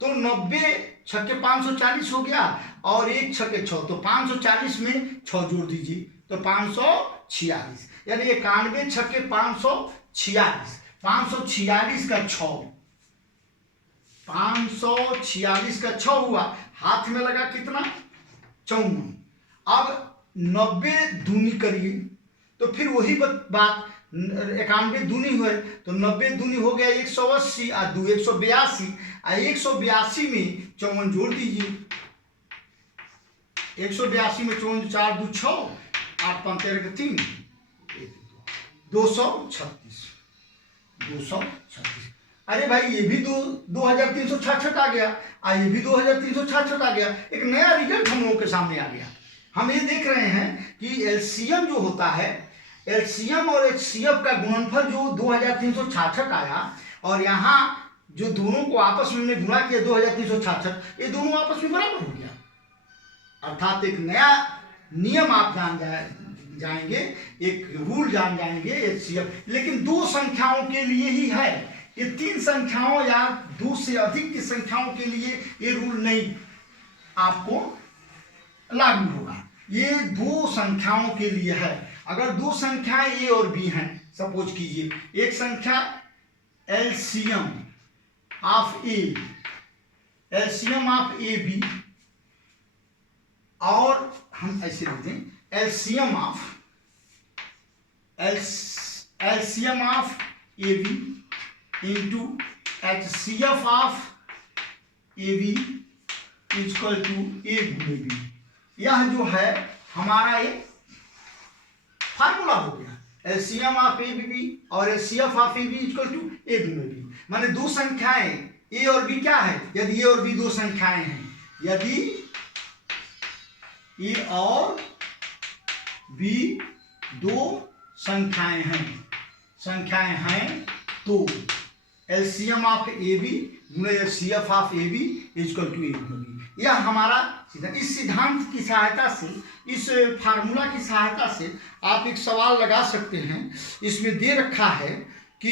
तो 90 छक्के 540 हो गया, और 1 छक्के 6, तो 540 में 6 जोड़ दीजिए तो 546, यानी 91 छक्के 546, 546 का 6, 546 का 6 हुआ, हाथ में लगा कितना 54। अब 90 दूनी करिए तो फिर वही बात, 91 दूनी हुए तो 90 दूनी हो गया 180, और 2 182, और 182 में 54 जोड़ दीजिए, 182 में 54, 4 2 6, 8 5 13 3, 236, 236। अरे भाई ये भी 2366 आ गया, और ये भी 2366 आ गया। एक नया रिजल्ट हम लोगों के सामने आ गया। हम ये देख रहे हैं कि एलसीएम जो होता है, एलसीएम और एचसीएफ का गुणनफल जो 2366 आया, और यहाँ जो दोनों को आपस में गुणा किया 2366, ये दोनों आपस में बराबर हो गया। अर्थात एक नया नियम आप जान जाएंगे, एक रूल जान जाएंगे एचसीएफ, लेकिन 2 संख्याओं के लिए ही है। ये 3 संख्याओं या 2 से अधिक की संख्याओं के लिए ये रूल नहीं आपको लागू होगा। ये 2 संख्याओं के लिए है। अगर 2 संख्याएं ए और बी हैं, सपोज कीजिए, एक संख्या LCM of A, LCM of A B, और हम ऐसे लिखते हैं LCM of A B into HCF of A B equal to A गुणे बी। यह जो है हमारा एक फार्मूला हो गया, एलसीएम ऑफ ए बी और HCF of A B equal to A गुणे बी। माने 2 संख्याएं ए और बी क्या है, यदि ए और बी 2 संख्याएं हैं, यदि ए और बी 2 संख्याएं हैं तो एलसीएम ऑफ ए बी गुणे HCF of A B equal to A गुणे बी। यह हमारा इस सिद्धांत की सहायता से, इस फार्मूला की सहायता से आप एक सवाल लगा सकते हैं। इसमें दे रखा है कि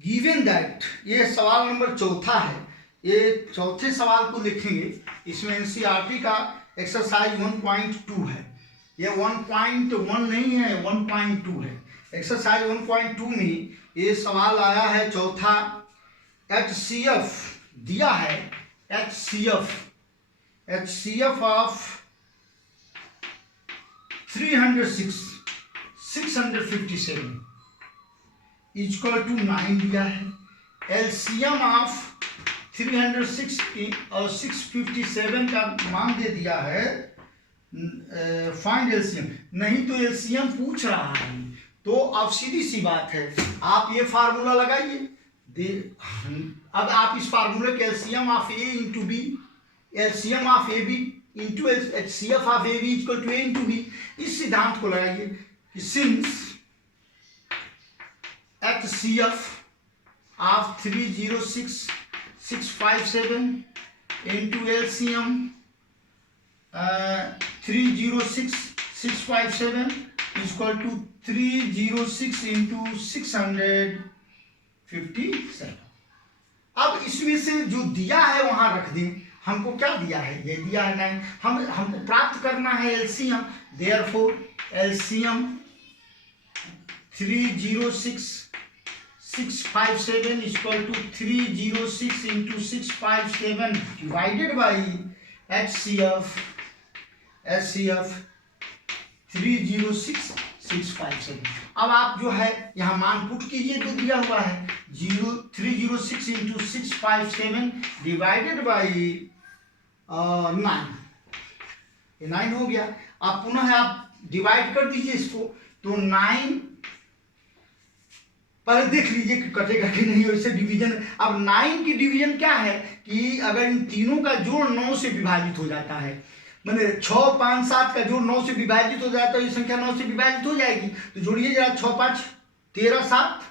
गिवन दैट, ये सवाल नंबर 4 है, ये चौथे सवाल को लिखेंगे। इसमें एनसीईआरटी का एक्सरसाइज 1.2 है, ये 1.1 नहीं है, 1.2 है। एक्सरसाइज 1.2 में ये सवाल आया है चौथा, एचसीएफ दिया है, एचसीएफ ऑफ 657 इक्वल टू 9 दिया है। एलसीएम ऑफ 306 और 657 का मान दे दिया है, फाइंड एलसीएम। नहीं तो एलसीएम पूछ रहा है, तो अब सीधी सी बात है, आप ये फार्मूला लगाइए। अब आप इस फार्मूले के LCM of A into B, LCM of A B into HCF of A B equal to A into B, इस सिद्धांत को लगाइए कि since HCF of 306657 into LCM 306657 equal to 306 into 657। अब इसमें से जो दिया है वहां रख दें। हमको क्या दिया है, ये दिया है 9, हमको प्राप्त करना है LCM. Therefore LCM 306657 equal to 306 into 657 divided by HCF 306657। अब आप जो है यहाँ मान पुट कीजिए, जो दिया हुआ है 306 इंटू 657 डिवाइडेड बाई 9। ये 9 हो गया। अब पुनः आप डिवाइड कर दीजिए इसको, तो 9, पहले देख लीजिए कि कटेगा कि नहीं, वैसे डिवीजन। अब 9 की डिवीजन क्या है कि अगर इन तीनों का जोड़ 9 से विभाजित हो जाता है, मैंने 6, 5, 7 का जोड़ 9 से विभाजित हो जाता है, ये संख्या 9 से विभाजित हो जाएगी। तो जोड़िए जरा, 6, 5, 13, 7,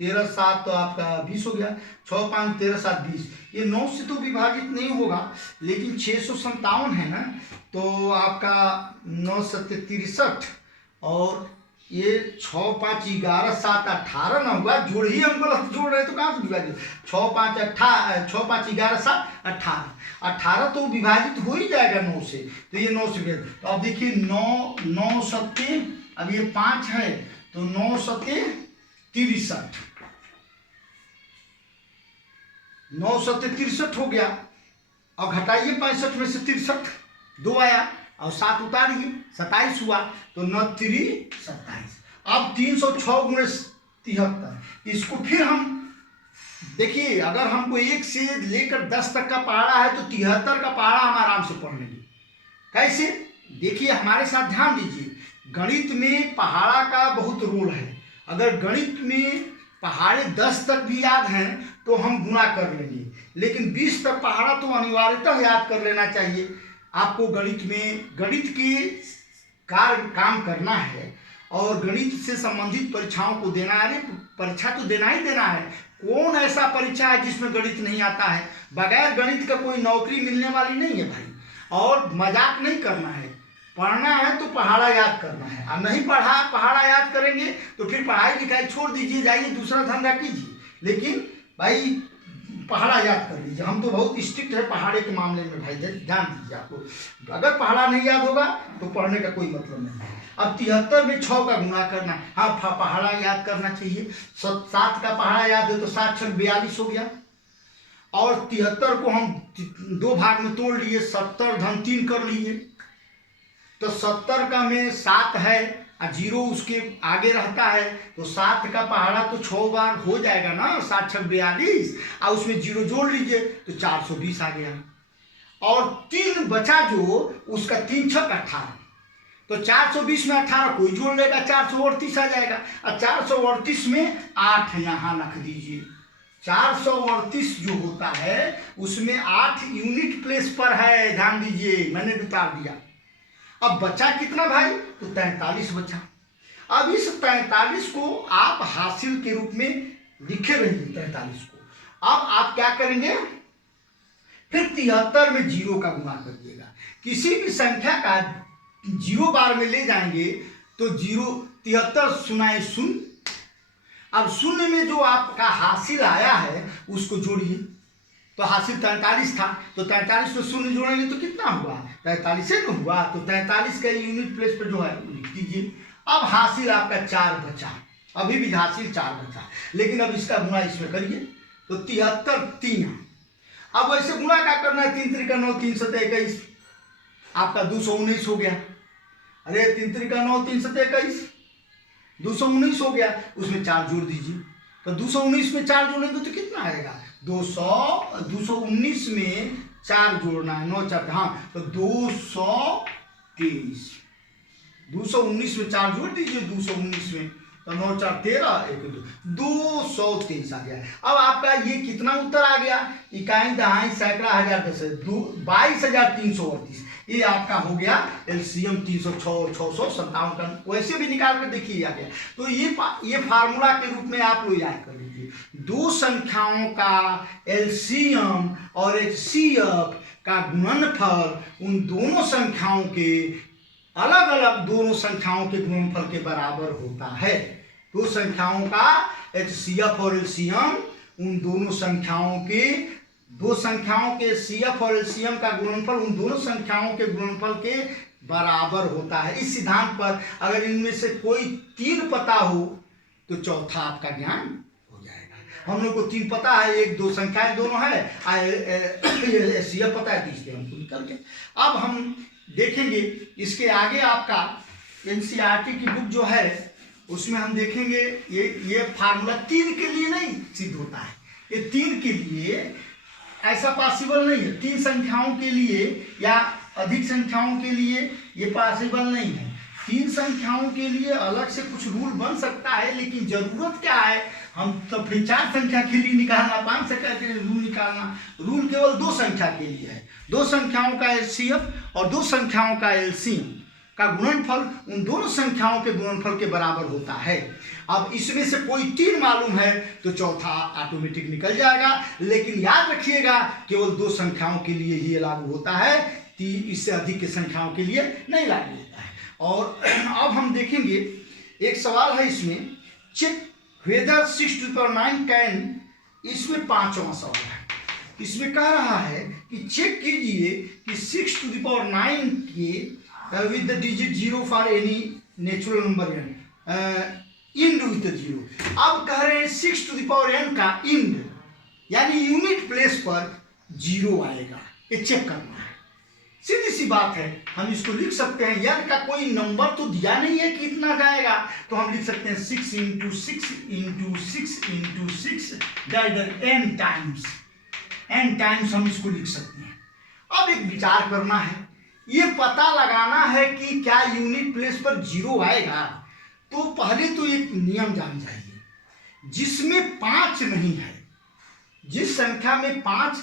13, 7 तो आपका 20 हो गया। 6, 5, 13, 7, 20। ये 9 से तो विभाजित नहीं होगा, लेकिन 657 है ना, तो आपका 9 7 63, और ये 6, 5, 11, 7, 18 ना हुआ। जोड़ ही हम गलत जोड़ रहे तो कहाँ से विभाजित? 6, 5, 11, 7, 18, 18 तो विभाजित हो ही जाएगा 9 से, तो ये 9 से। तो अब देखिए 9, 9 7, अब ये 5 है तो 9 7 63, 9 7 63 हो गया। और घटाइए 65 में से 63, 2 आया और 7 उतारिए, 27 हुआ, तो 9 3 27। अब 306 गुणे 73, इसको फिर हम देखिए, अगर हमको 1 से लेकर 10 तक का पहाड़ा है तो 73 का पहाड़ा हम आराम से पढ़ लेंगे। कैसे? देखिए हमारे साथ ध्यान दीजिए, गणित में पहाड़ा का बहुत रोल है। अगर गणित में पहाड़े 10 तक भी याद हैं तो हम गुणा कर लेंगे, लेकिन 20 तक पहाड़ा तो अनिवार्यतः याद कर लेना चाहिए। आपको गणित में गणित के काम करना है और गणित से संबंधित परीक्षाओं को देना है। परीक्षा तो देना ही देना है। कौन ऐसा परीक्षा है जिसमें गणित नहीं आता है? बगैर गणित का कोई नौकरी मिलने वाली नहीं है भाई। और मजाक नहीं करना है, पढ़ना है तो पहाड़ा याद करना है। और नहीं पहाड़ा याद करेंगे तो फिर पढ़ाई लिखाई छोड़ दीजिए, जाइए दूसरा धंधा कीजिए, लेकिन भाई पहाड़ा याद कर लीजिए। हम तो बहुत स्ट्रिक्ट है पहाड़े के मामले में भाई, ध्यान दीजिए। आपको अगर पहाड़ा नहीं याद होगा तो पढ़ने का कोई मतलब नहीं है। अब 73 में 6 का गुणा करना है। हाँ, पहाड़ा याद करना चाहिए। 7 का पहाड़ा याद है तो 7 6 42 हो गया। और 73 को हम 2 भाग में तोड़ लिए, 70 धन 3 कर लिए, तो 70 का में 7 है और 0 उसके आगे रहता है, तो 7 का पहाड़ा तो 6 बार हो जाएगा ना, 7 6 42, और उसमें 0 जोड़ लीजिए तो 420 आ गया। और 3 बचा जो, उसका 3 6 18, तो 420 में 18 कोई जोड़ लेगा, 438 आ जाएगा। और 438 में 8 यहाँ रख दीजिए। 438 जो होता है उसमें 8 यूनिट प्लेस पर है, ध्यान दीजिए, मैंने उतार दिया। अब बचा कितना भाई? तो 43 बचा। अब इस 43 को आप हासिल के रूप में लिखे रहिए 43 को। अब आप क्या करेंगे? फिर 73 में 0 का गुणा करिएगा। किसी भी संख्या का 0 बार में ले जाएंगे तो 0 73 सुनाए शून्य। अब शून्य में जो आपका हासिल आया है उसको जोड़िए, तो हासिल 43 था, तो 43 में शून्य जोड़ेंगे तो कितना हुआ? 43 ही ना हुआ, तो 43 का यूनिट प्लेस पर जो है लिख दीजिए। अब हासिल आपका 4 बचा, अभी भी हासिल 4 बचा, लेकिन अब इसका गुणा इसमें करिए तो 73 3। अब वैसे गुणा क्या करना है? 3 3 9 3 7 21, आपका 219 हो गया। अरे 3 3 9 3 7 21, 219 हो गया। उसमें 4 जोड़ दीजिए, तो 219 में 4 जोड़ेंगे तो कितना आएगा? 219 में 4 जोड़ना है, 9 4, हाँ, तो 223। 219 में 4 जोड़ दीजिए, 219 में तो 9 4 13 1 2 223 आ गया। अब आपका ये कितना उत्तर आ गया? इकाई दहाई सैकड़ा हजार 10 22,338। ये आपका हो गया एलसीएम 306 657 का। वैसे भी निकाल कर देखिए आ गया। तो ये फार्मूला के रूप में आप लोग याद कर लीजिए। दो संख्याओं का एलसीएम और एचसीएफ का गुणनफल उन दोनों संख्याओं के अलग अलग दोनों संख्याओं के गुणनफल के बराबर होता है। दो संख्याओं का एचसीएफ और एलसीएम उन दोनों संख्याओं के सीएफ और एलसीएम का गुणनफल उन दोनों संख्याओं के गुणनफल के बराबर होता है। इस सिद्धांत पर अगर इनमें से कोई 3 पता हो तो चौथा आपका ज्ञान हो जाएगा। हम लोग को 3 पता है, 1 2 संख्याएं दोनों है, सीएफ पता है, तीसरे हमको निकल गए। अब हम देखेंगे इसके आगे आपका एनसीईआरटी की बुक जो है उसमें हम देखेंगे ये फार्मूला 3 के लिए नहीं सिद्ध होता है। ये 3 के लिए ऐसा पॉसिबल नहीं है। 3 संख्याओं के लिए या अधिक संख्याओं के लिए ये पॉसिबल नहीं है। 3 संख्याओं के लिए अलग से कुछ रूल बन सकता है, लेकिन जरूरत क्या है, हम तो फिर 4 संख्या के लिए निकालना, 5 संख्या के लिए रूल निकालना। रूल केवल 2 संख्या के लिए है। 2 संख्याओं का एचसीएफ और 2 संख्याओं का एलसीएम का गुणनफल उन दोनों संख्याओं के गुणनफल के बराबर होता है। अब इसमें से कोई 3 मालूम है तो चौथा ऑटोमेटिक निकल जाएगा, लेकिन याद रखिएगा केवल 2 संख्याओं के लिए ही लागू होता है, इससे अधिक के संख्याओं के लिए नहीं लागू होता है। और अब हम देखेंगे एक सवाल है इसमें, check whether 6 to the power 9 can, इसमें 5वां सवाल है। इसमें कह रहा है कि चेक कीजिए कि 6 to the power 9 के with the digit 0 for any natural number n, end with the 0। अब कह रहे हैं 6 to the power n का end यानी यूनिट प्लेस पर 0 आएगा, ये चेक करना है। सीधी सी बात है, हम इसको लिख सकते हैं, n का कोई नंबर तो दिया नहीं है कि इतना जाएगा, तो हम लिख सकते हैं 6 into 6 into 6 into 6 divided n times हम इसको लिख सकते हैं। अब एक विचार करना है, ये पता लगाना है कि क्या यूनिट प्लेस पर 0 आएगा। तो पहले तो एक नियम जान जाइए, जिसमें 5 नहीं है, जिस संख्या में 5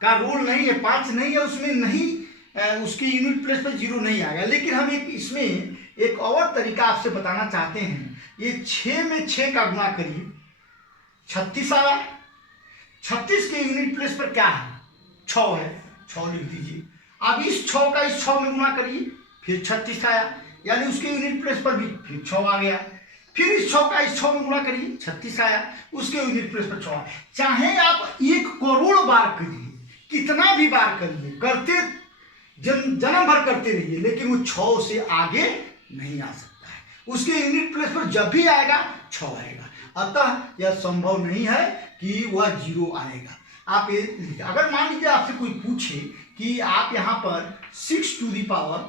का रोल नहीं है, 5 नहीं है, उसमें नहीं उसकी यूनिट प्लेस पर 0 नहीं आएगा। लेकिन हम इसमें एक और तरीका आपसे बताना चाहते हैं, ये 6 में 6 का गुणा करिए, 36 आया। 36 के यूनिट प्लेस पर क्या है, 6 है, 6 लिख दीजिए। अब इस 6 का इस 6 में गुणा करिए, फिर 36 आया, यानी उसके यूनिट प्लेस पर भी फिर 6 आ गया। फिर इस 6 का इस 6 में गुणा करिए, 36 आया, उसके यूनिट प्लेस पर 6 आया। चाहे आप 1 करोड़ बार करिए, कितना भी बार करिए, करते जन्म भर करते रहिए, लेकिन वो 6 से आगे नहीं आ सकता है। उसके यूनिट प्लेस पर जब भी आएगा 6 आएगा। अतः यह संभव नहीं है कि वह 0 आएगा। आप अगर मान लीजिए आपसे कोई पूछे कि आप यहाँ पर 6 to the power,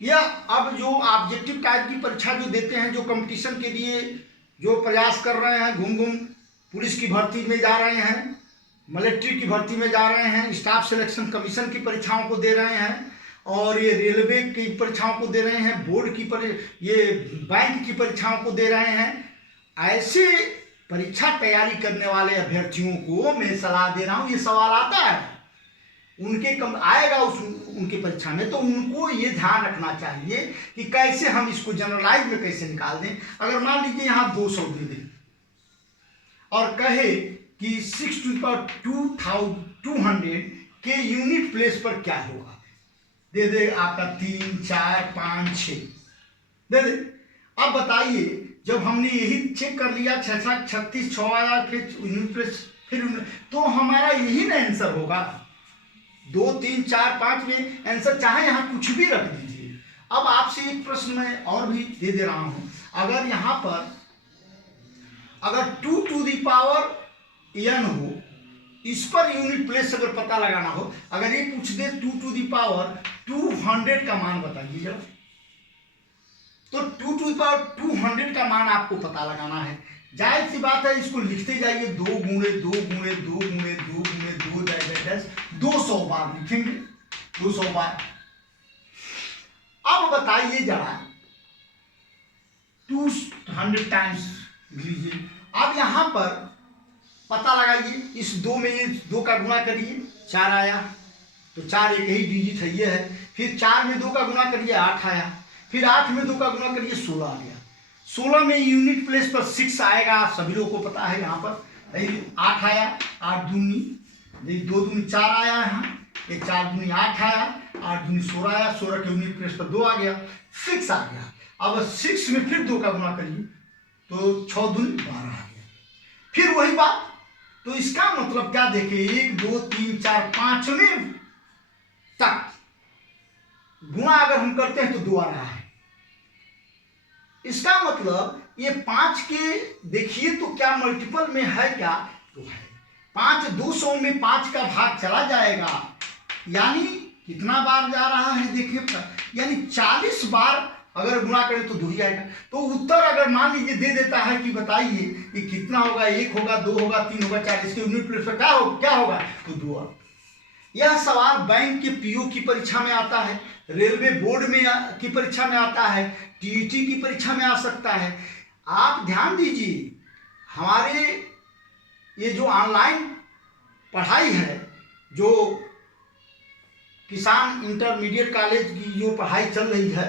या अब जो ऑब्जेक्टिव टाइप की परीक्षा जो देते हैं, जो कंपटीशन के लिए जो प्रयास कर रहे हैं, घूम पुलिस की भर्ती में जा रहे हैं, मिलिट्री की भर्ती में जा रहे हैं, स्टाफ सिलेक्शन कमीशन की परीक्षाओं को दे रहे हैं, और ये रेलवे की परीक्षाओं को दे रहे हैं, बोर्ड की ये बैंक की परीक्षाओं को दे रहे हैं, ऐसे परीक्षा तैयारी करने वाले अभ्यर्थियों को मैं सलाह दे रहा हूँ, ये सवाल आता है उनके आएगा उनके परीक्षा में, तो उनको ये ध्यान रखना चाहिए कि कैसे हम इसको जनरलाइज में कैसे निकाल दें। अगर मान लीजिए यहाँ 200 दे दें और कहे कि 6 to the power 2200 के यूनिट प्लेस पर क्या होगा, दे दे आपका 3, 4, 5, 6 दे दे। अब बताइए, जब हमने यही चेक कर लिया 36 6 आया, फिर यूनिट प्लेस, फिर तो हमारा यही ना आंसर होगा। 2, 3, 4, 5 में आंसर चाहे यहाँ कुछ भी रख दीजिए। अब आपसे एक प्रश्न मैं और भी दे रहा हूँ, अगर यहाँ पर अगर 2 to the power n हो, इस पर यूनिट प्लेस अगर पता लगाना हो, अगर ये पूछ दे 2 to the power 200 का मान बताइए जरा, तो 2 to the power 200 का मान आपको पता लगाना है। जाहिर सी बात है, इसको लिखते जाइए, 2 गुणे 2 गुणे 2 गुणे 2 गुणे 2 200 बार लिखेंगे, 200 बार। अब बताइए जरा 200 टाइम्स लीजिए। अब यहां पर पता लगाइए, इस 2 में ये 2 का गुणा करिए, 4 आया, तो 4 एक ही डिजिट है, ये है। फिर 4 में 2 का गुणा करिए, 8 आया। फिर 8 में 2 का गुणा करिए, 16 आ गया। 16 में यूनिट प्लेस पर 6 आएगा, सभी लोगों को पता है। यहाँ पर 8 आया, 8 दूनी 2 दूनी 4 आया, यहाँ 4 दूनी 8 आया, 8 दूनी 16 आया, 16 के यूनिट प्लेस पर 2 आ गया, 6 आ गया। अब 6 में फिर 2 का गुणा करिए, तो 6 दूनी 12 आ गया। फिर वही बात, तो इसका मतलब क्या देखे, 1 2 3 4 5वें तक गुणा अगर हम करते हैं तो 2 आ रहा है। इसका मतलब ये 5 के देखिए तो क्या मल्टीपल में है, क्या तो है। 5 200 में 5 का भाग चला जाएगा, यानी कितना बार जा रहा है देखिए, यानी 40 बार अगर गुणा करें तो 2 ही आएगा। तो उत्तर अगर मान लीजिए दे देता है कि बताइए ये कितना होगा, 1 होगा, 2 होगा, 3 होगा, 4, इसके यूनिट प्लेस पर क्या होगा, तो 2। यह सवाल बैंक के पीओ की परीक्षा में आता है, रेलवे बोर्ड में की परीक्षा में आता है, टीईटी की परीक्षा में आ सकता है। आप ध्यान दीजिए, हमारे ये जो ऑनलाइन पढ़ाई है, जो किसान इंटरमीडिएट कॉलेज की जो पढ़ाई चल रही है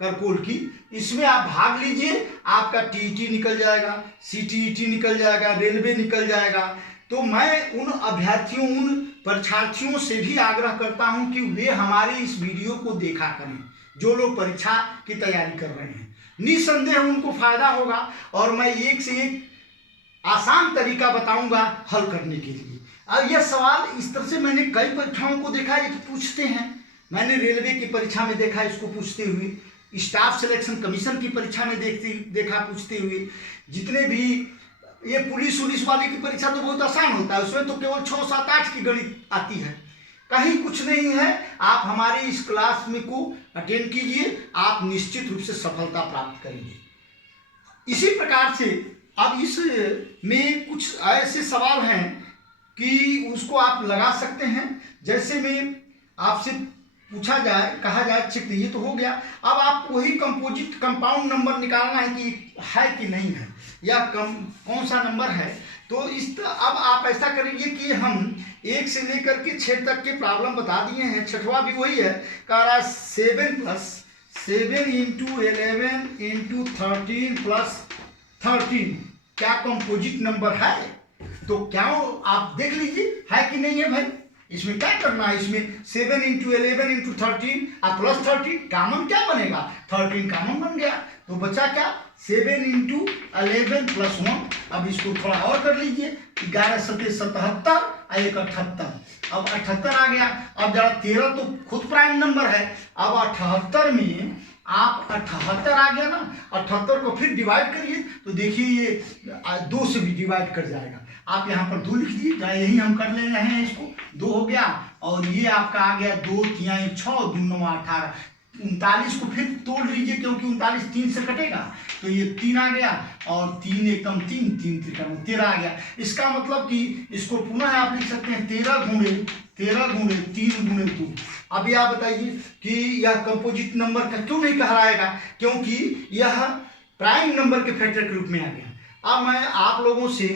करकोल की, इसमें आप भाग लीजिए, आपका टीईटी निकल जाएगा, सीटीईटी निकल जाएगा, रेलवे निकल जाएगा। तो मैं उन अभ्यर्थियों, उन परीक्षार्थियों से भी आग्रह करता हूं कि वे हमारे इस वीडियो को देखा करें, जो लोग परीक्षा की तैयारी कर रहे हैं। निसंदेह उनको फायदा होगा और मैं एक से एक आसान तरीका बताऊंगा हल करने के लिए। अब यह सवाल इस तरह से मैंने कई परीक्षाओं को देखा, ये पूछते हैं। मैंने रेलवे की परीक्षा में देखा इसको पूछते हुए, स्टाफ सिलेक्शन कमीशन की परीक्षा में देखा पूछते हुए। जितने भी ये पुलिस वाले की परीक्षा तो बहुत आसान होता है, उसमें तो केवल 6, 7, 8 की गणित आती है, कहीं कुछ नहीं है। आप हमारे इस क्लास में को अटेंड कीजिए, आप निश्चित रूप से सफलता प्राप्त करेंगे। इसी प्रकार से अब इस में कुछ ऐसे सवाल हैं कि उसको आप लगा सकते हैं। जैसे में आपसे पूछा जाए, कहा जाए चेक, ये तो हो गया। अब आप वही कंपोजिट कंपाउंड नंबर निकालना है कि नहीं है, या कौन सा नंबर है। तो अब आप ऐसा करेंगे कि हम 1 से लेकर के 6 तक के प्रॉब्लम बता दिए हैं, छठवां भी वही है। कह रहा है 7 + 7 × 11 × 13 + 13 क्या कंपोजिट नंबर है? तो क्या आप देख लीजिए है कि नहीं है भाई। इसमें क्या करना है, इसमें 7 × 11 × 13 और +13 कॉमन क्या बनेगा, 13 कॉमन बन गया। तो बचा क्या, 7 × 11 + 1। अब इसको थोड़ा और कर लीजिए, 11 × 7 = 77 और 1 × 78। अब 78 आ गया। अब जरा 13 तो खुद प्राइम नंबर है। अब 78 में आप 78 आ गया ना, 78 को फिर डिवाइड करिए तो देखिए ये 2 से भी डिवाइड कर जाएगा। आप यहाँ पर 2 लिख दिए, यही हम कर ले रहे हैं, इसको 2 हो गया। और ये आपका आ गया 2 × 3 = 6, 2 × 9 = 18। 39 को फिर तोड़ लीजिए, क्योंकि 39 3 से कटेगा, तो ये 3 आ गया। और 3 एकम 3, 3 त्रिकम 13 आ गया। इसका मतलब कि इसको पुनः आप लिख सकते हैं 13 × 3 × 2। अभी आप बताइए कि यह कंपोजिट नंबर का क्यों नहीं कहलाएगा, क्योंकि यह प्राइम नंबर के फैक्टर के रूप में आ गया। अब मैं आप लोगों से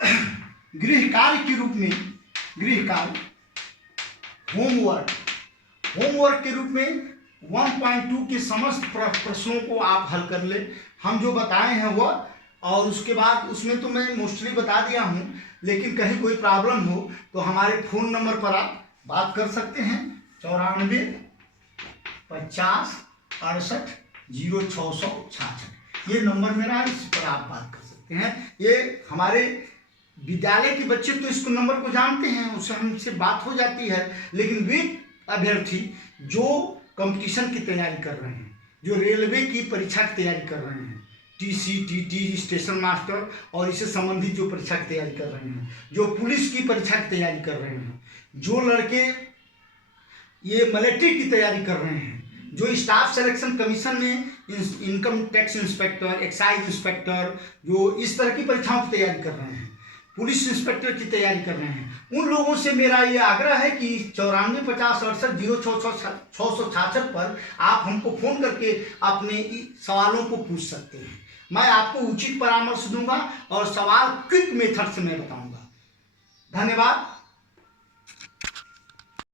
गृह कार्य के रूप में, गृह कार्य होमवर्क के रूप में 1.2 के समस्त प्रश्नों को आप हल कर ले, हम जो बताए हैं वह। और उसके बाद उसमें तो मैं मोस्टली बता दिया हूँ, लेकिन कहीं कोई प्रॉब्लम हो तो हमारे फ़ोन नंबर पर आप बात कर सकते हैं, 94 50 68 0666। ये नंबर मेरा है, इस पर आप बात कर सकते हैं। ये हमारे विद्यालय के बच्चे तो इस नंबर को जानते हैं, उससे हमसे बात हो जाती है। लेकिन वे अभ्यर्थी जो कंपटीशन की तैयारी कर रहे हैं, जो रेलवे की परीक्षा की तैयारी कर रहे हैं, टीसी, टीटी, स्टेशन मास्टर और इससे संबंधित जो परीक्षा की तैयारी कर रहे हैं, जो पुलिस की परीक्षा की तैयारी कर रहे हैं, जो लड़के ये मिलिट्री की तैयारी कर रहे हैं, जो स्टाफ सिलेक्शन कमीशन में income tax inspector, excise inspector, जो इस तरह की परीक्षाओं की तैयारी कर रहे हैं, पुलिस इंस्पेक्टर की तैयारी कर रहे हैं, उन लोगों से मेरा ये आग्रह है कि 94 50 68 0666 पर आप हमको फ़ोन करके अपने सवालों को पूछ सकते हैं। मैं आपको उचित परामर्श दूंगा और सवाल क्विक मेथड से मैं बताऊंगा। धन्यवाद।